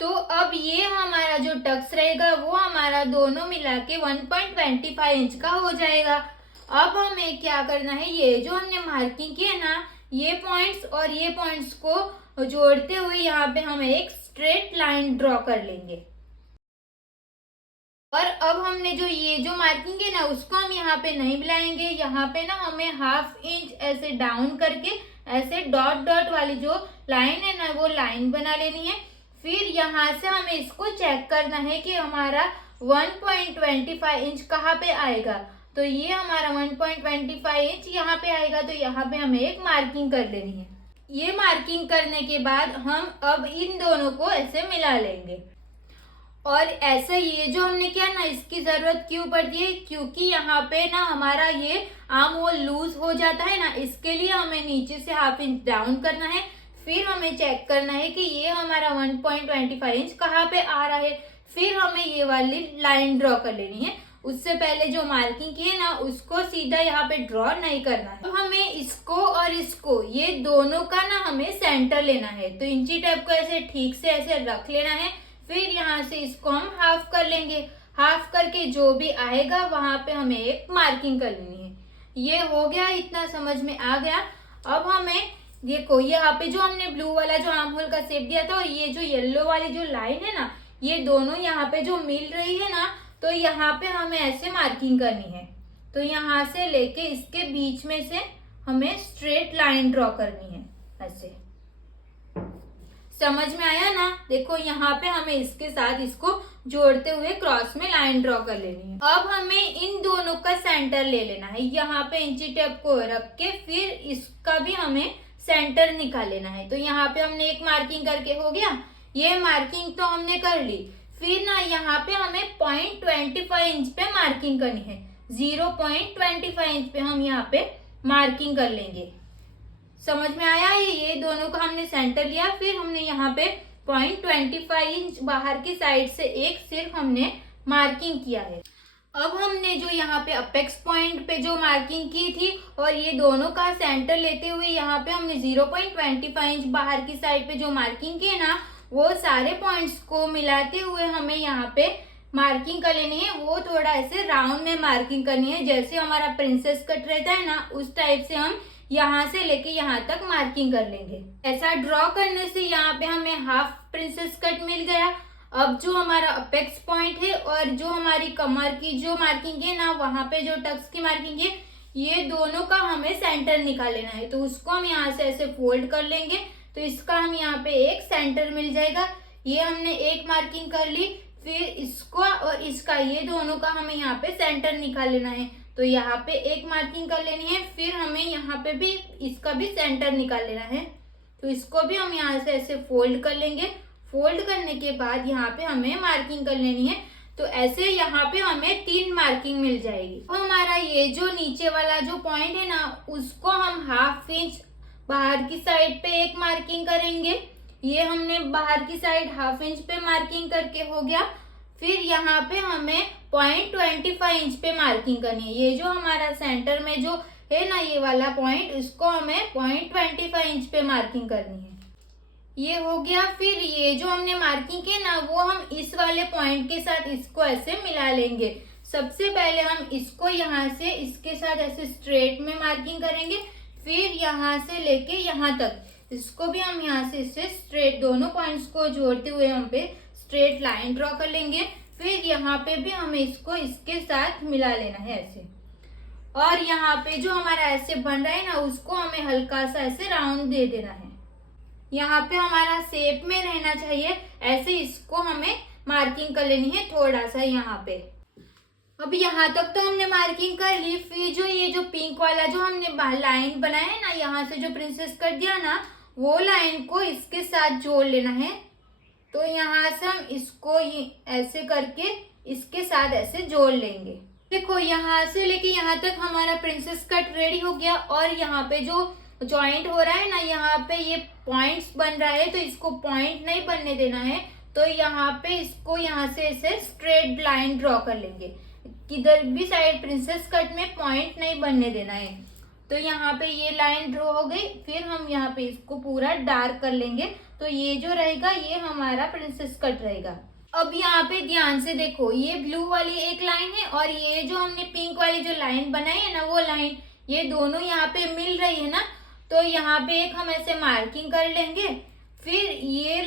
तो अब ये हमारा जो टक्स रहेगा वो हमारा दोनों मिला के 1.25 इंच का हो जाएगा। अब हमें क्या करना है, ये जो हमने मार्किंग की है ना, ये पॉइंट्स और ये पॉइंट्स को जोड़ते हुए यहाँ पे हम एक स्ट्रेट लाइन ड्रॉ कर लेंगे। और अब हमने जो ये जो मार्किंग है ना, उसको हम यहाँ पे नहीं मिलाएंगे। यहाँ पे ना हमें हाफ इंच ऐसे डाउन करके ऐसे डॉट डॉट वाली जो लाइन है ना, वो लाइन बना लेनी है। फिर यहाँ से हमें इसको चेक करना है कि हमारा 1.25 इंच कहाँ पे आएगा। तो ये हमारा 1.25 इंच यहाँ पे आएगा, तो यहाँ पे हमें एक मार्किंग कर लेनी है। ये मार्किंग करने के बाद हम अब इन दोनों को ऐसे मिला लेंगे। और ऐसा ये जो हमने किया ना, इसकी जरूरत क्यों पड़ती है, क्योंकि यहाँ पे ना हमारा ये आर्म होल लूज हो जाता है ना, इसके लिए हमें नीचे से हाफ इंच डाउन करना है। फिर हमें चेक करना है कि ये हमारा 1.25 इंच कहाँ पे आ रहा है। फिर हमें ये वाली लाइन ड्रॉ कर लेनी है। उससे पहले जो मार्किंग की है ना, उसको सीधा यहाँ पे ड्रॉ नहीं करना है। तो हमें इसको और इसको, ये दोनों का ना हमें सेंटर लेना है। तो इंची टेप को ऐसे ठीक से ऐसे रख लेना है। फिर यहाँ से इसको हम हाफ कर लेंगे। हाफ करके जो भी आएगा वहां पे हमें एक मार्किंग कर लेनी है। ये हो गया, इतना समझ में आ गया। अब हमें देखो यहाँ पे जो हमने ब्लू वाला जो आर्म होल का शेप दिया था, और ये जो येलो वाली जो लाइन है ना, ये दोनों यहाँ पे जो मिल रही है ना, तो यहाँ पे हमें ऐसे मार्किंग करनी है। तो यहाँ से लेके इसके बीच में से हमें स्ट्रेट लाइन ड्रॉ करनी है ऐसे। समझ में आया ना? देखो यहाँ पे हमें इसके साथ इसको जोड़ते हुए क्रॉस में लाइन ड्रॉ कर लेनी है। अब हमें इन दोनों का सेंटर ले लेना है। यहाँ पे इंची टेप को रख के फिर इसका भी हमें सेंटर निकाल लेना है। तो यहाँ पे हमने एक मार्किंग करके हो गया, ये मार्किंग तो हमने कर ली। फिर ना यहाँ पे हमें 0.25 इंच पे मार्किंग करनी है। 0.25 इंच पे हम यहाँ पे मार्किंग कर लेंगे। समझ में आया? ये दोनों का हमने सेंटर लिया। फिर हमने यहाँ पे 0.25 इंच बाहर की साइड से एक सिर्फ हमने मार्किंग किया है। अब हमने जो यहाँ पे अपेक्स पॉइंट पे जो मार्किंग की थी और ये दोनों का सेंटर लेते हुए यहाँ पे हमने 0.25 इंच बाहर की साइड पे जो मार्किंग की है ना, वो सारे पॉइंट्स को मिलाते हुए हमें यहाँ पे मार्किंग कर लेनी है। वो थोड़ा ऐसे राउंड में मार्किंग करनी है, जैसे हमारा प्रिंसेस कट रहता है ना, उस टाइप से हम यहाँ से लेके यहाँ तक मार्किंग कर लेंगे। ऐसा ड्रॉ करने से यहाँ पे हमें हाफ प्रिंसेस कट मिल गया। अब जो हमारा अपेक्स पॉइंट है और जो हमारी कमर की जो मार्किंग है ना, वहां पे जो टक्स की मार्किंग है, ये दोनों का हमें सेंटर निकाल लेना है। तो उसको हम यहाँ से ऐसे फोल्ड कर लेंगे तो इसका हम यहाँ पे एक सेंटर मिल जाएगा। ये हमने एक मार्किंग कर ली। फिर इसको और इसका, ये दोनों का हमें यहाँ पे सेंटर निकाल लेना है। तो यहाँ पे एक मार्किंग कर लेनी है। फिर हमें यहाँ पे भी इसका भी सेंटर निकाल लेना है। तो इसको भी हम यहाँ से ऐसे फोल्ड कर लेंगे। फोल्ड करने के बाद यहाँ पे हमें मार्किंग कर लेनी है। तो ऐसे यहाँ पे हमें 3 मार्किंग मिल जाएगी। तो हमारा ये जो नीचे वाला जो पॉइंट है ना, उसको हम हाफ इंच बाहर की साइड पे एक मार्किंग करेंगे। ये हमने बाहर की साइड हाफ इंच पे मार्किंग करके हो गया। फिर यहाँ पे हमें 0.25 इंच पे मार्किंग करनी है। ये जो हमारा सेंटर में जो है ना, ये वाला पॉइंट, इसको हमें 0.25 इंच पे मार्किंग करनी है। ये हो गया। फिर ये जो हमने मार्किंग की ना, वो हम इस वाले पॉइंट के साथ इसको ऐसे मिला लेंगे। सबसे पहले हम इसको यहाँ से इसके साथ ऐसे स्ट्रेट में मार्किंग करेंगे। फिर यहाँ से लेके यहाँ तक इसको भी हम यहाँ से इससे स्ट्रेट, दोनों पॉइंट्स को जोड़ते हुए हम पे स्ट्रेट लाइन ड्रॉ कर लेंगे। फिर यहाँ पे भी हमें इसको इसके साथ मिला लेना है ऐसे। और यहाँ पे जो हमारा ऐसे बन रहा है ना, उसको हमें हल्का सा ऐसे राउंड दे देना है। यहाँ पे हमारा शेप में रहना चाहिए, ऐसे इसको हमें मार्किंग कर लेनी है थोड़ा सा यहाँ पे। अब यहाँ तक तो हमने मार्किंग कर ली। फिर जो ये जो पिंक वाला जो हमने लाइन बनाया है ना, यहाँ से जो प्रिंसेस कर दिया ना, वो लाइन को इसके साथ जोड़ लेना है। तो यहाँ से हम इसको ऐसे करके इसके साथ ऐसे जोड़ लेंगे। देखो यहाँ से लेके यहाँ तक हमारा प्रिंसेस कट रेडी हो गया। और यहाँ पे जो जॉइंट हो रहा है ना, यहाँ पे ये पॉइंट्स बन रहा है, तो इसको पॉइंट नहीं बनने देना है। तो यहाँ पे इसको यहाँ से ऐसे स्ट्रेट लाइन ड्रॉ कर लेंगे। किधर भी साइड प्रिंसेस कट में पॉइंट नहीं बनने देना है। तो यहाँ पे ये लाइन ड्रॉ हो गई। फिर हम यहाँ पे इसको पूरा डार्क कर लेंगे। तो ये जो रहेगा, ये हमारा प्रिंसेस कट रहेगा। अब यहाँ पे ध्यान से देखो, ये ब्लू वाली एक लाइन है और ये जो हमने पिंक वाली जो लाइन बनाई है ना, वो लाइन, ये दोनों यहाँ पे मिल रही है ना। तो यहाँ पे एक हम ऐसे मार्किंग कर लेंगे। फिर ये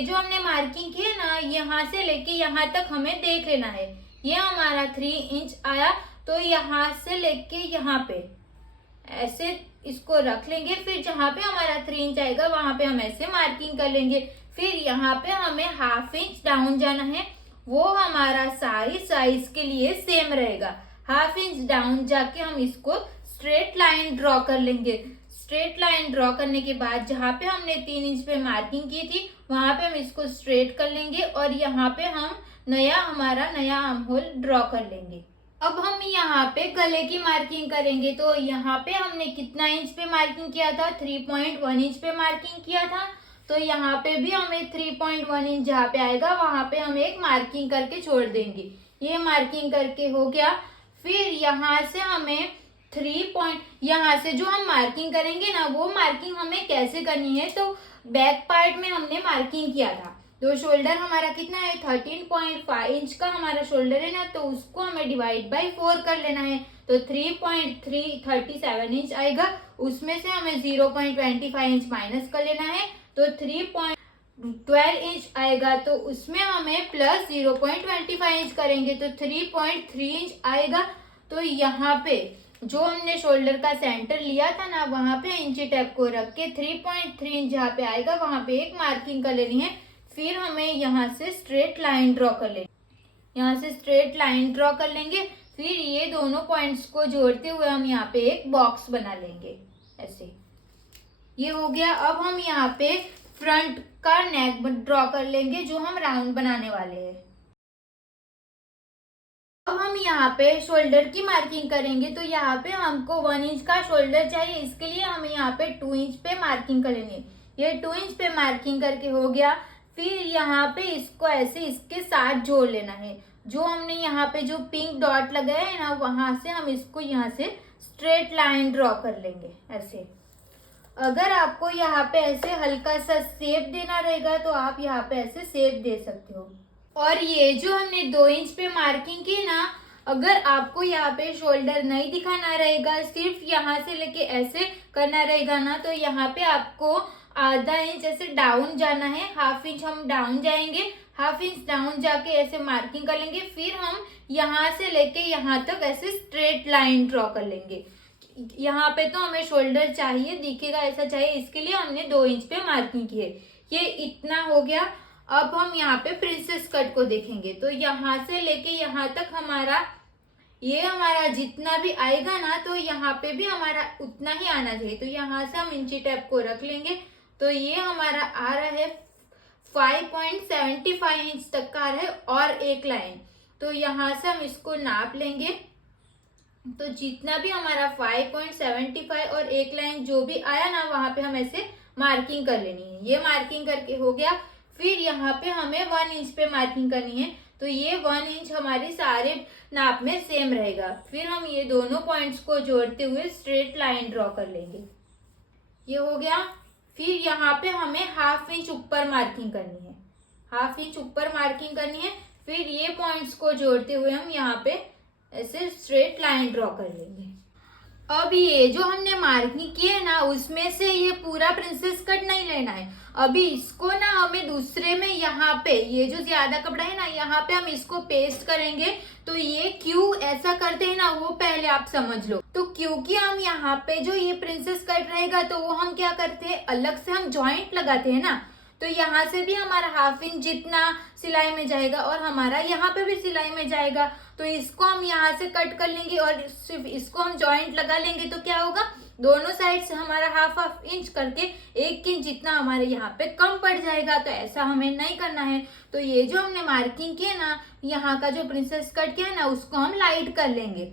जो हमने मार्किंग की है ना, यहाँ से लेके यहाँ तक हमें देख लेना है। ये हमारा 3 इंच आया। तो यहाँ से लेके यहाँ पे ऐसे इसको रख लेंगे। फिर जहाँ पे हमारा 3 इंच आएगा, वहां पे हम ऐसे मार्किंग कर लेंगे। फिर यहाँ पे हमें हाफ इंच डाउन जाना है। वो हमारा सारी साइज के लिए सेम रहेगा। हाफ इंच डाउन जाके हम इसको स्ट्रेट लाइन ड्रॉ कर लेंगे। स्ट्रेट लाइन ड्रॉ करने के बाद जहाँ पे हमने 3 इंच पे मार्किंग की थी, वहां पे हम इसको स्ट्रेट कर लेंगे। और यहाँ पे हम हमारा नया आर्म होल ड्रॉ कर लेंगे। अब हम यहाँ पे गले की मार्किंग करेंगे। तो यहाँ पे हमने कितना इंच पे मार्किंग किया था? 3.1 इंच पे मार्किंग किया था। तो यहाँ पे भी हमें 3.1 इंच जहाँ पे आएगा, वहां पे हम एक मार्किंग करके छोड़ देंगे। ये मार्किंग करके हो गया। फिर यहाँ से हमें यहाँ से जो हम मार्किंग करेंगे ना, वो मार्किंग हमें कैसे करनी है? तो बैक पार्ट में हमने मार्किंग किया था। तो शोल्डर हमारा कितना है? 13.5 इंच का हमारा शोल्डर है ना, तो उसको हमें डिवाइड बाय 4 कर लेना है। तो 3.337 इंच आएगा। उसमें से हमें 0.25 इंच माइनस कर लेना है। तो 3.12 इंच आएगा। तो उसमें हमें प्लस 0.25 इंच करेंगे, तो 3.3 इंच आएगा। तो यहाँ पे जो हमने शोल्डर का सेंटर लिया था ना, वहां पे इंची टेप को रख के 3.3 इंच जहाँ पे आएगा वहां पे एक मार्किंग कर लेनी है। फिर हमें यहाँ से स्ट्रेट लाइन ड्रॉ कर लेनी, यहाँ से स्ट्रेट लाइन ड्रॉ कर लेंगे। फिर ये दोनों पॉइंट्स को जोड़ते हुए हम यहाँ पे एक बॉक्स बना लेंगे ऐसे। ये हो गया। अब हम यहाँ पे फ्रंट का नेक ड्रॉ कर लेंगे जो हम राउंड बनाने वाले हैं। अब हम यहाँ पे शोल्डर की मार्किंग करेंगे। तो यहाँ पे हमको 1 इंच का शोल्डर चाहिए, इसके लिए हमें यहाँ पे 2 इंच पे मार्किंग कर लेनी है। ये 2 इंच पे मार्किंग करके हो गया। फिर यहाँ पे इसको ऐसे इसके साथ जोड़ लेना है। जो हमने यहाँ पे जो पिंक डॉट लगाया है ना, वहां से हम इसको यहाँ से स्ट्रेट लाइन ड्रॉ कर लेंगे ऐसे। अगर आपको यहाँ पे ऐसे हल्का सा शेप देना रहेगा तो आप यहाँ पे ऐसे शेप दे सकते हो। और ये जो हमने 2 इंच पे मार्किंग की ना, अगर आपको यहाँ पे शोल्डर नहीं दिखाना रहेगा, सिर्फ यहाँ से लेके ऐसे करना रहेगा ना, तो यहाँ पे आपको आधा इंच ऐसे डाउन जाना है। हाफ इंच हम डाउन जाएंगे, हाफ इंच डाउन जाके ऐसे मार्किंग कर लेंगे। फिर हम यहाँ से लेके यहाँ तक ऐसे स्ट्रेट लाइन ड्रॉ कर लेंगे। यहाँ पे तो हमें शोल्डर चाहिए, दिखेगा ऐसा चाहिए, इसके लिए हमने 2 इंच पे मार्किंग की है। ये इतना हो गया। अब हम यहाँ पे प्रिंसेस कट को देखेंगे। तो यहाँ से लेके यहाँ तक हमारा जितना भी आएगा ना, तो यहाँ पे भी हमारा उतना ही आना चाहिए। तो यहाँ से हम इंची टेप को रख लेंगे। तो ये हमारा आ रहा है 5.75 इंच तक का है और एक लाइन। तो यहाँ से हम इसको नाप लेंगे। तो जितना भी हमारा 5.75 और एक लाइन जो भी आया ना, वहां पे हम ऐसे मार्किंग कर लेनी है। ये मार्किंग करके हो गया। फिर यहाँ पे हमें 1 इंच पे मार्किंग करनी है। तो ये 1 इंच हमारी सारे नाप में सेम रहेगा। फिर हम ये दोनों पॉइंट्स को जोड़ते हुए स्ट्रेट लाइन ड्रॉ कर लेंगे। ये हो गया। फिर यहाँ पे हमें हाफ इंच ऊपर मार्किंग करनी है, हाफ इंच ऊपर मार्किंग करनी है। फिर ये पॉइंट्स को जोड़ते हुए हम यहाँ पे ऐसे स्ट्रेट लाइन ड्रॉ कर लेंगे। अब ये जो हमने मार्किंग की है ना, उसमें से ये पूरा प्रिंसेस कट नहीं लेना है। अभी इसको ना हमें दूसरे में यहाँ पे ये जो ज्यादा कपड़ा है ना, यहाँ पे हम इसको पेस्ट करेंगे। तो ये क्यों ऐसा करते हैं ना, वो पहले आप समझ लो। तो क्योंकि हम यहाँ पे जो ये प्रिंसेस कट रहेगा, तो वो हम क्या करते हैं, अलग से हम जॉइंट लगाते हैं ना। तो यहाँ से भी हमारा हाफ इंच जितना सिलाई में जाएगा और हमारा यहाँ पे भी सिलाई में जाएगा। तो इसको हम यहाँ से कट कर लेंगे और सिर्फ इसको हम जॉइंट लगा लेंगे। तो क्या होगा, दोनों साइड से हमारा हाफ हाफ इंच करके 1 इंच जितना हमारे यहाँ पे कम पड़ जाएगा। तो ऐसा हमें नहीं करना है। तो ये जो हमने मार्किंग की है ना, यहाँ का जो प्रिंसेस कट किया है ना, उसको हम लाइट कर लेंगे।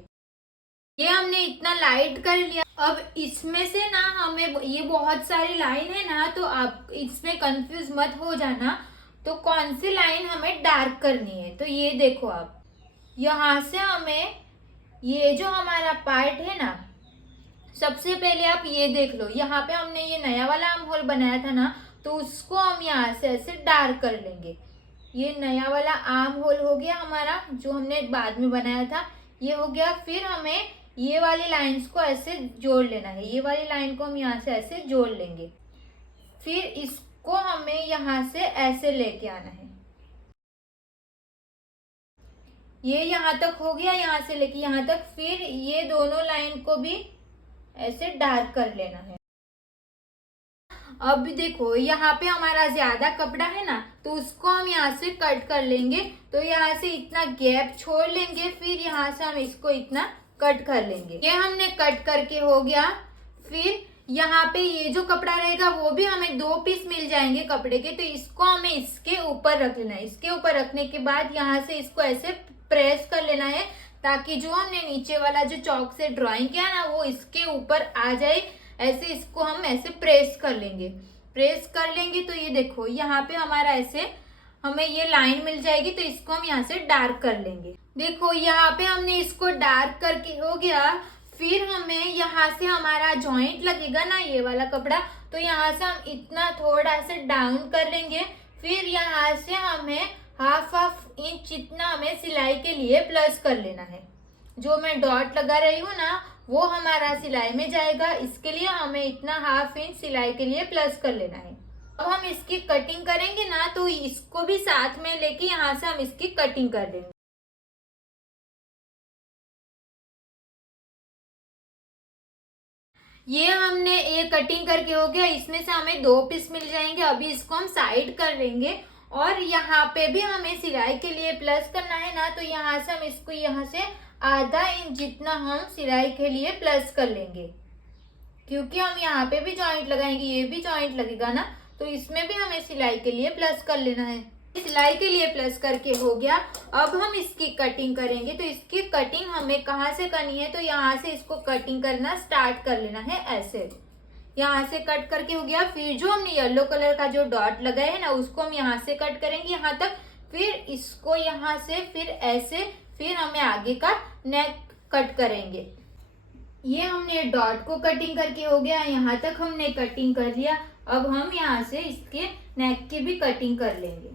ये हमने इतना लाइट कर लिया। अब इसमें से ना हमें ये बहुत सारी लाइन है ना, तो आप इसमें कंफ्यूज मत हो जाना। तो कौन सी लाइन हमें डार्क करनी है, तो ये देखो आप, यहाँ से हमें ये जो हमारा पार्ट है ना, सबसे पहले आप ये देख लो, यहाँ पे हमने ये नया वाला आर्म होल बनाया था ना, तो उसको हम यहाँ से ऐसे डार्क कर लेंगे। ये नया वाला आर्म होल हो गया हमारा, जो हमने बाद में बनाया था, ये हो गया। फिर हमें ये वाली लाइंस को ऐसे जोड़ लेना है। ये वाली लाइन को हम यहाँ से ऐसे जोड़ लेंगे। फिर इसको हमें यहाँ से ऐसे लेके आना है। ये यहाँ तक हो गया, यहाँ से लेके यहाँ तक। फिर ये दोनों लाइन को भी ऐसे डार्क कर लेना है। अब देखो, यहाँ पे हमारा ज्यादा कपड़ा है ना, तो उसको हम यहाँ से कट कर लेंगे। तो यहाँ से इतना गैप छोड़ लेंगे। फिर यहाँ से हम इसको इतना कट कर लेंगे। ये हमने कट करके हो गया। फिर यहाँ पे ये जो कपड़ा रहेगा, वो भी हमें 2 पीस मिल जाएंगे कपड़े के। तो इसको हमें इसके ऊपर रख लेना है। इसके ऊपर रखने के बाद यहाँ से इसको ऐसे प्रेस कर लेना है, ताकि जो हमने नीचे वाला जो चौक से ड्राइंग किया ना, वो इसके ऊपर आ जाए। ऐसे इसको हम ऐसे प्रेस कर लेंगे। प्रेस कर लेंगे तो ये देखो, यहाँ पे हमारा ऐसे हमें ये लाइन मिल जाएगी। तो इसको हम यहाँ से डार्क कर लेंगे। देखो, यहाँ पे हमने इसको डार्क करके हो गया। फिर हमें यहाँ से हमारा जॉइंट लगेगा ना, ये वाला कपड़ा, तो यहाँ से हम इतना थोड़ा सा डाउन कर लेंगे। फिर यहाँ से हमें हाफ हाफ इंच जितना हमें सिलाई के लिए प्लस कर लेना है। जो मैं डॉट लगा रही हूँ ना, वो हमारा सिलाई में जाएगा। इसके लिए हमें इतना हाफ इंच सिलाई के लिए प्लस कर लेना है। अब हम इसकी कटिंग करेंगे ना, तो इसको भी साथ में लेके यहाँ से हम इसकी कटिंग कर देंगे। ये हमने एक कटिंग करके हो गया, इसमें से हमें 2 पीस मिल जाएंगे। अभी इसको हम साइड कर लेंगे और यहाँ पे भी हमें सिलाई के लिए प्लस करना है ना, तो यहाँ से हम इसको यहाँ से आधा इंच जितना हम सिलाई के लिए प्लस कर लेंगे, क्योंकि हम यहाँ पे भी जॉइंट लगाएंगे, ये भी जॉइंट लगेगा ना, तो इसमें भी हमें सिलाई के लिए प्लस कर लेना है। सिलाई के लिए प्लस करके हो गया। अब हम इसकी कटिंग करेंगे, तो इसकी कटिंग हमें कहाँ से करनी है, तो यहाँ से इसको कटिंग करना स्टार्ट कर लेना है। ऐसे यहाँ से कट करके हो गया। फिर जो हमने येलो कलर का जो डॉट लगाया है ना, उसको हम यहाँ से कट करेंगे यहाँ तक, फिर इसको यहाँ से, फिर ऐसे, फिर हमें आगे का नेक कट करेंगे। ये हमने डॉट को कटिंग करके हो गया, यहाँ तक हमने कटिंग कर लिया। अब हम यहाँ से इसके नेक की भी कटिंग कर लेंगे।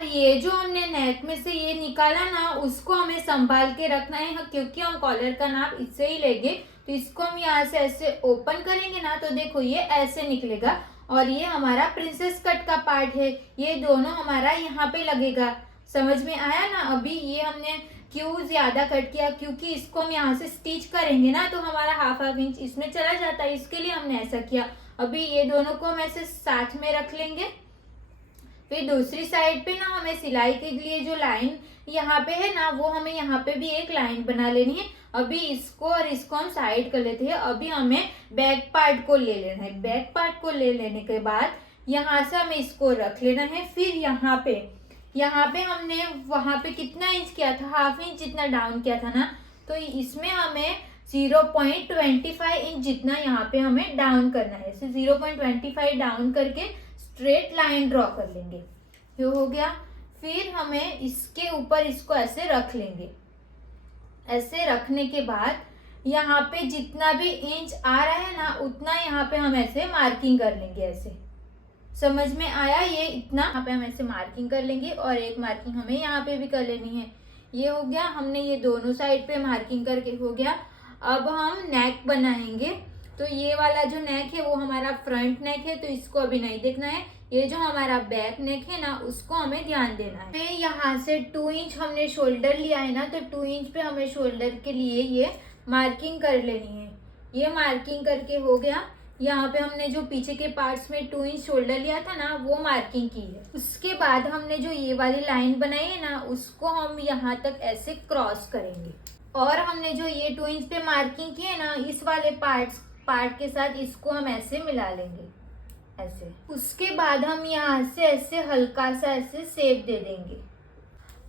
ये जो हमने नेक में से ये निकाला ना, उसको हमें संभाल के रखना है, क्योंकि हम कॉलर का नाप इससे ही लेंगे। तो इसको हम यहाँ से ऐसे ओपन करेंगे ना, तो देखो ये ऐसे निकलेगा। और ये हमारा प्रिंसेस कट का पार्ट है, ये दोनों हमारा यहाँ पे लगेगा। समझ में आया ना। अभी ये हमने क्यों ज्यादा कट किया, क्योंकि इसको हम यहाँ से स्टिच करेंगे ना, तो हमारा हाफ इंच इसमें चला जाता है, इसके लिए हमने ऐसा किया। अभी ये दोनों को हम ऐसे साथ में रख लेंगे। फिर दूसरी साइड पे ना हमें सिलाई के लिए जो लाइन यहाँ पे है ना, वो हमें यहाँ पे भी एक लाइन बना लेनी है। अभी इसको और इसको हम साइड कर लेते हैं। अभी हमें बैक पार्ट को ले लेना है। बैक पार्ट को ले लेने के बाद यहाँ से हमें इसको रख लेना है। फिर यहाँ पे हमने वहां पे कितना इंच किया था, हाफ इंच जितना डाउन किया था ना, तो इसमें हमें 0.25 इंच जितना यहाँ पे हमें डाउन करना है। 0.25 डाउन करके स्ट्रेट लाइन ड्रॉ कर लेंगे। ये हो गया। फिर हमें इसके ऊपर इसको ऐसे रख लेंगे। ऐसे रखने के बाद यहाँ पे जितना भी इंच आ रहा है ना, उतना यहाँ पे हम ऐसे मार्किंग कर लेंगे। ऐसे समझ में आया। ये इतना यहाँ पे हम ऐसे मार्किंग कर लेंगे और एक मार्किंग हमें यहाँ पे भी कर लेनी है। ये हो गया, हमने ये दोनों साइड पे मार्किंग करके हो गया। अब हम नेक बनाएंगे। तो ये वाला जो नेक है वो हमारा फ्रंट नेक है, तो इसको अभी नहीं देखना है। ये जो हमारा बैक नेक है ना, उसको हमें ध्यान देना है। फिर यहाँ से 2 इंच हमने शोल्डर लिया है ना, तो 2 इंच पे हमें शोल्डर के लिए ये मार्किंग कर लेनी है। ये मार्किंग करके हो गया। यहाँ पे हमने जो पीछे के पार्ट्स में 2 इंच शोल्डर लिया था ना, वो मार्किंग की है। उसके बाद हमने जो ये वाली लाइन बनाई है ना, उसको हम यहाँ तक ऐसे क्रॉस करेंगे। और हमने जो ये 2 इंच पे मार्किंग की है ना, इस वाले पार्ट के साथ इसको हम ऐसे मिला लेंगे। ऐसे उसके बाद हम यहाँ से ऐसे हल्का सा ऐसे शेप दे देंगे।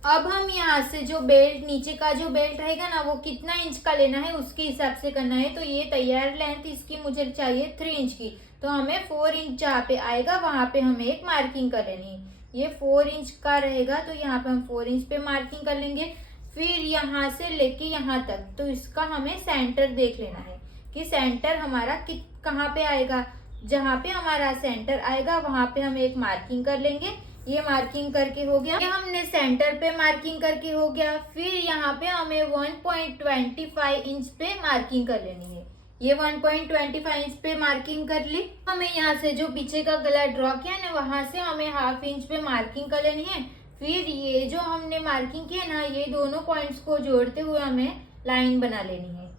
अब हम यहाँ से जो बेल्ट, नीचे का जो बेल्ट रहेगा ना, वो कितना इंच का लेना है उसके हिसाब से करना है। तो ये तैयार लेंथ इसकी मुझे चाहिए 3 इंच की, तो हमें 4 इंच जहाँ पे आएगा वहां पे हमें एक मार्किंग कर लेनी है। ये 4 इंच का रहेगा, तो यहाँ पे हम 4 इंच पे मार्किंग कर लेंगे। फिर यहाँ से लेके यहाँ तक, तो इसका हमें सेंटर देख लेना है कि सेंटर हमारा कहाँ पे आएगा। जहाँ पे हमारा सेंटर आएगा वहां पे हम एक मार्किंग कर लेंगे। ये मार्किंग करके हो गया। ये हमने सेंटर पे मार्किंग करके हो गया। फिर यहाँ पे हमें 1.25 इंच पे मार्किंग कर लेनी है। ये 1.25 इंच पे मार्किंग कर ली। हमें यहाँ से जो पीछे का गला ड्रॉ किया ना, वहां से हमें हाफ इंच पे मार्किंग कर लेनी है। फिर ये जो हमने मार्किंग की है ना, ये दोनों पॉइंट्स को जोड़ते हुए हमें लाइन बना लेनी है।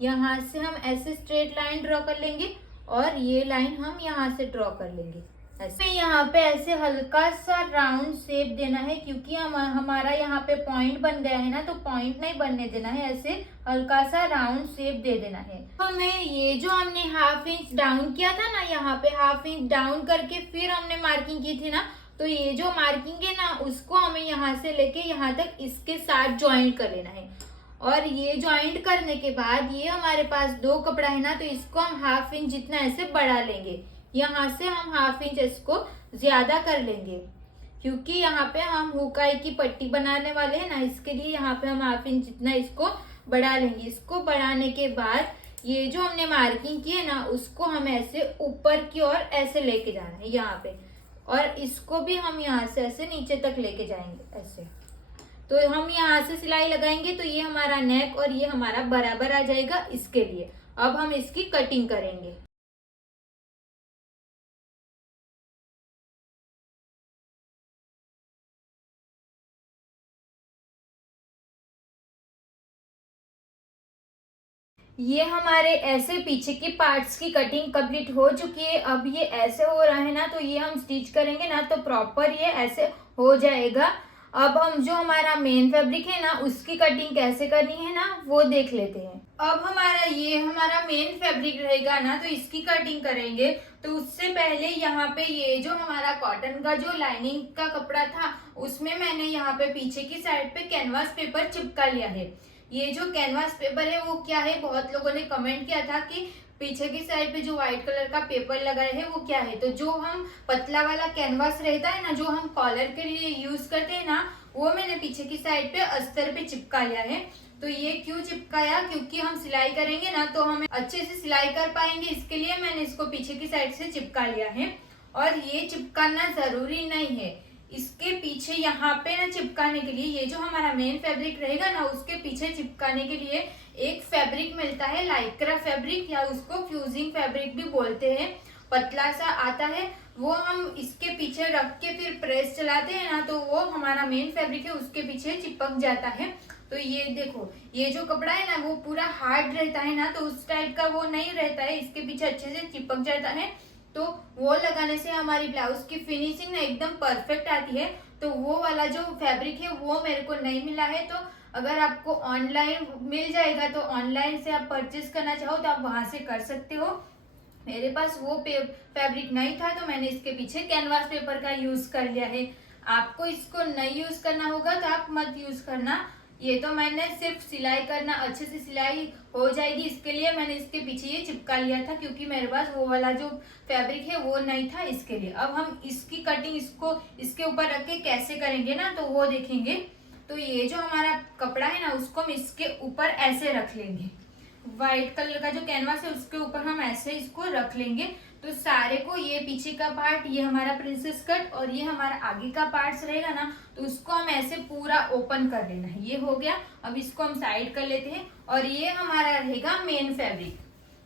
यहाँ से हम ऐसे स्ट्रेट लाइन ड्रॉ कर लेंगे और ये लाइन हम यहाँ से ड्रॉ कर लेंगे। ऐसे यहाँ पे ऐसे हल्का सा राउंड शेप देना है, क्योंकि हमारा यहाँ पे पॉइंट बन गया है ना, तो पॉइंट नहीं बनने देना है। ऐसे हल्का सा राउंड शेप दे देना है। हमें ये जो हमने हाफ इंच डाउन किया था ना, यहाँ पे हाफ इंच डाउन करके फिर हमने मार्किंग की थी ना, तो ये जो मार्किंग है ना, उसको हमें यहाँ से लेके यहाँ तक इसके साथ ज्वाइंट कर लेना है। और ये ज्वाइंट करने के बाद ये हमारे पास 2 कपड़ा है ना, तो इसको हम हाफ इंच जितना ऐसे बढ़ा लेंगे। यहाँ से हम हाफ इंच इसको ज्यादा कर लेंगे, क्योंकि यहाँ पे हम हुकाई की पट्टी बनाने वाले हैं ना, इसके लिए यहाँ पे हम हाफ इंच जितना इसको बढ़ा लेंगे। इसको बढ़ाने के बाद ये जो हमने मार्किंग की है ना, उसको हम ऐसे ऊपर की ओर ऐसे लेके जाना है यहाँ पे, और इसको भी हम यहाँ से ऐसे नीचे तक लेके जाएंगे ऐसे। तो हम यहाँ से सिलाई लगाएंगे, तो ये हमारा नेक और ये हमारा बराबर आ जाएगा। इसके लिए अब हम इसकी कटिंग करेंगे। ये हमारे ऐसे पीछे की पार्ट्स की कटिंग कंप्लीट हो चुकी है। अब ये ऐसे हो रहा है ना, तो ये हम स्टिच करेंगे ना तो प्रॉपर ये ऐसे हो जाएगा। अब हम जो हमारा मेन फैब्रिक है ना उसकी कटिंग कैसे करनी है ना वो देख लेते हैं। अब हमारा मेन फैब्रिक रहेगा ना, तो इसकी कटिंग करेंगे। तो उससे पहले यहाँ पे ये जो हमारा कॉटन का जो लाइनिंग का कपड़ा था उसमें मैंने यहाँ पे पीछे की साइड पे कैनवास पेपर चिपका लिया है। ये जो कैनवास पेपर है वो क्या है, बहुत लोगों ने कमेंट किया था कि पीछे की साइड पे जो व्हाइट कलर का पेपर लगाए है वो क्या है। तो जो हम पतला वाला कैनवास रहता है ना, जो हम कॉलर के लिए यूज करते हैं ना, वो मैंने पीछे की साइड पे अस्तर पे चिपका लिया है। तो ये क्यों चिपकाया, क्योंकि हम सिलाई करेंगे ना तो हमें अच्छे से सिलाई कर पाएंगे, इसके लिए मैंने इसको पीछे की साइड से चिपका लिया है। और ये चिपकाना जरूरी नहीं है, इसके पीछे यहाँ पे ना चिपकाने के लिए ये जो हमारा मेन फैब्रिक रहेगा ना उसके पीछे चिपकाने के लिए एक फैब्रिक मिलता है, लाइक्रा फैब्रिक या उसको फ्यूजिंग फैब्रिक भी बोलते हैं। पतला सा आता है, वो हम इसके पीछे रख के फिर प्रेस चलाते हैं ना तो वो हमारा मेन फैब्रिक है उसके पीछे चिपक जाता है। तो ये देखो, ये जो कपड़ा है ना वो पूरा हार्ड रहता है ना, तो उस टाइप का वो नहीं रहता है, इसके पीछे अच्छे से चिपक जाता है। तो वो लगाने से हमारी ब्लाउज की फिनिशिंग ना एकदम परफेक्ट आती है। तो वो वाला जो फैब्रिक है वो मेरे को नहीं मिला है, तो अगर आपको ऑनलाइन मिल जाएगा तो ऑनलाइन से आप परचेज करना चाहो तो आप वहां से कर सकते हो। मेरे पास वो फैब्रिक नहीं था तो मैंने इसके पीछे कैनवास पेपर का यूज कर लिया है। आपको इसको नहीं यूज करना होगा तो आप मत यूज करना। ये तो मैंने सिर्फ सिलाई करना, अच्छे से सिलाई हो जाएगी इसके लिए मैंने इसके पीछे ये चिपका लिया था, क्योंकि मेरे पास वो वाला जो फैब्रिक है वो नहीं था इसके लिए। अब हम इसकी कटिंग इसको इसके ऊपर रख के कैसे करेंगे ना तो वो देखेंगे। तो ये जो हमारा कपड़ा है ना उसको हम इसके ऊपर ऐसे रख लेंगे, व्हाइट कलर का जो कैनवास है उसके ऊपर हम ऐसे इसको रख लेंगे। तो सारे को, ये पीछे का पार्ट, ये हमारा प्रिंसेस कट और ये हमारा आगे का पार्ट रहेगा ना, तो उसको हम ऐसे पूरा ओपन कर लेना है। ये हो गया, अब इसको हम साइड कर लेते हैं। और ये हमारा रहेगा मेन फैब्रिक,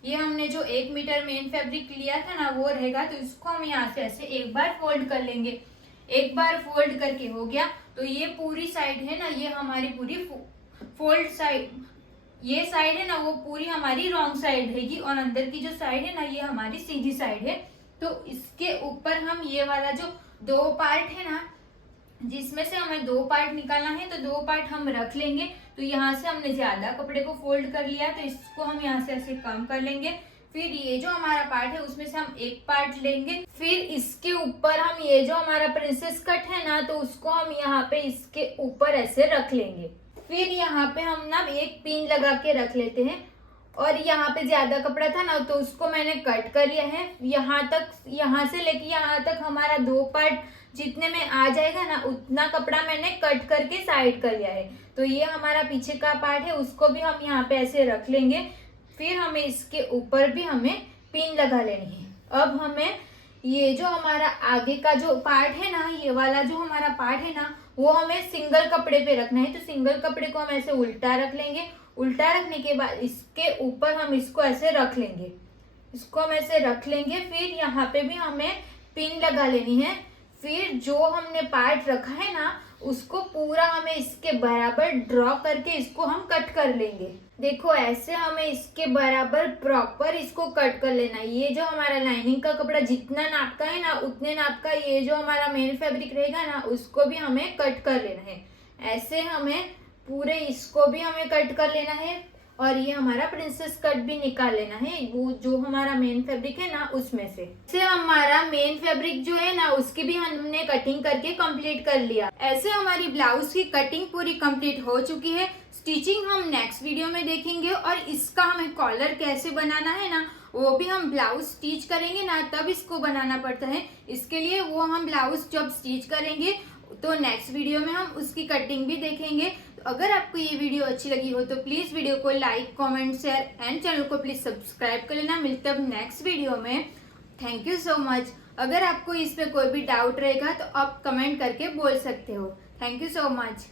ये हमने जो 1 मीटर मेन फैब्रिक लिया था ना वो रहेगा। तो इसको हम यहाँ से ऐसे एक बार फोल्ड कर लेंगे, एक बार फोल्ड करके हो गया। तो ये पूरी साइड है ना, ये हमारी पूरी फोल्ड साइड, ये साइड है ना वो पूरी हमारी रॉन्ग साइड रहेगी और अंदर की जो साइड है ना ये हमारी सीधी साइड है। तो इसके ऊपर हम ये वाला जो 2 पार्ट है ना, जिसमें से हमें 2 पार्ट निकालना है, तो 2 पार्ट हम रख लेंगे। तो यहाँ से हमने ज्यादा कपड़े को फोल्ड कर लिया तो इसको हम यहाँ से ऐसे कम कर लेंगे। फिर ये जो हमारा पार्ट है उसमें से हम 1 पार्ट लेंगे, फिर इसके ऊपर हम ये जो हमारा प्रिंसेस कट है ना तो उसको हम यहाँ पे इसके ऊपर ऐसे रख लेंगे। फिर यहाँ पे हम ना एक पिन लगा के रख लेते हैं। और यहाँ पे ज्यादा कपड़ा था ना तो उसको मैंने कट कर लिया है, यहाँ तक, यहाँ से लेके यहाँ तक हमारा 2 पार्ट जितने में आ जाएगा ना उतना कपड़ा मैंने कट करके साइड कर लिया है। तो ये हमारा पीछे का पार्ट है उसको भी हम यहाँ पे ऐसे रख लेंगे। फिर हमें इसके ऊपर भी हमें पिन लगा लेनी है। अब हमें ये जो हमारा आगे का जो पार्ट है ना, ये वाला जो हमारा पार्ट है ना वो हमें सिंगल कपड़े पे रखना है। तो सिंगल कपड़े को हम ऐसे उल्टा रख लेंगे, उल्टा रखने के बाद इसके ऊपर हम इसको ऐसे रख लेंगे, इसको हम ऐसे रख लेंगे। फिर यहाँ पे भी हमें पिन लगा लेनी है। फिर जो हमने पार्ट रखा है ना उसको पूरा हमें इसके बराबर ड्रॉ करके इसको हम कट कर लेंगे। देखो ऐसे हमें इसके बराबर प्रॉपर इसको कट कर लेना है। ये जो हमारा लाइनिंग का कपड़ा जितना नाप का है ना उतने नाप का ये जो हमारा मेन फैब्रिक रहेगा ना उसको भी हमें कट कर लेना है। ऐसे हमें पूरे इसको भी हमें कट कर लेना है। और ये हमारा प्रिंसेस कट भी निकाल लेना है, वो जो हमारा मेन फैब्रिक है ना उसमें से हमारा मेन फैब्रिक जो है ना उसकी भी हमने कटिंग करके कंप्लीट कर लिया। ऐसे हमारी ब्लाउज की कटिंग पूरी कंप्लीट हो चुकी है। स्टिचिंग हम नेक्स्ट वीडियो में देखेंगे और इसका हमें कॉलर कैसे बनाना है ना वो भी हम ब्लाउज स्टिच करेंगे ना तब इसको बनाना पड़ता है। इसके लिए वो हम ब्लाउज जब स्टिच करेंगे तो नेक्स्ट वीडियो में हम उसकी कटिंग भी देखेंगे। तो अगर आपको ये वीडियो अच्छी लगी हो तो प्लीज वीडियो को like, comment, share and channel को प्लीज सब्सक्राइब कर लेना। मिलते हैं नेक्स्ट वीडियो में। Thank you so much. अगर आपको इसमें कोई भी डाउट रहेगा तो आप कमेंट करके बोल सकते हो। Thank you so much.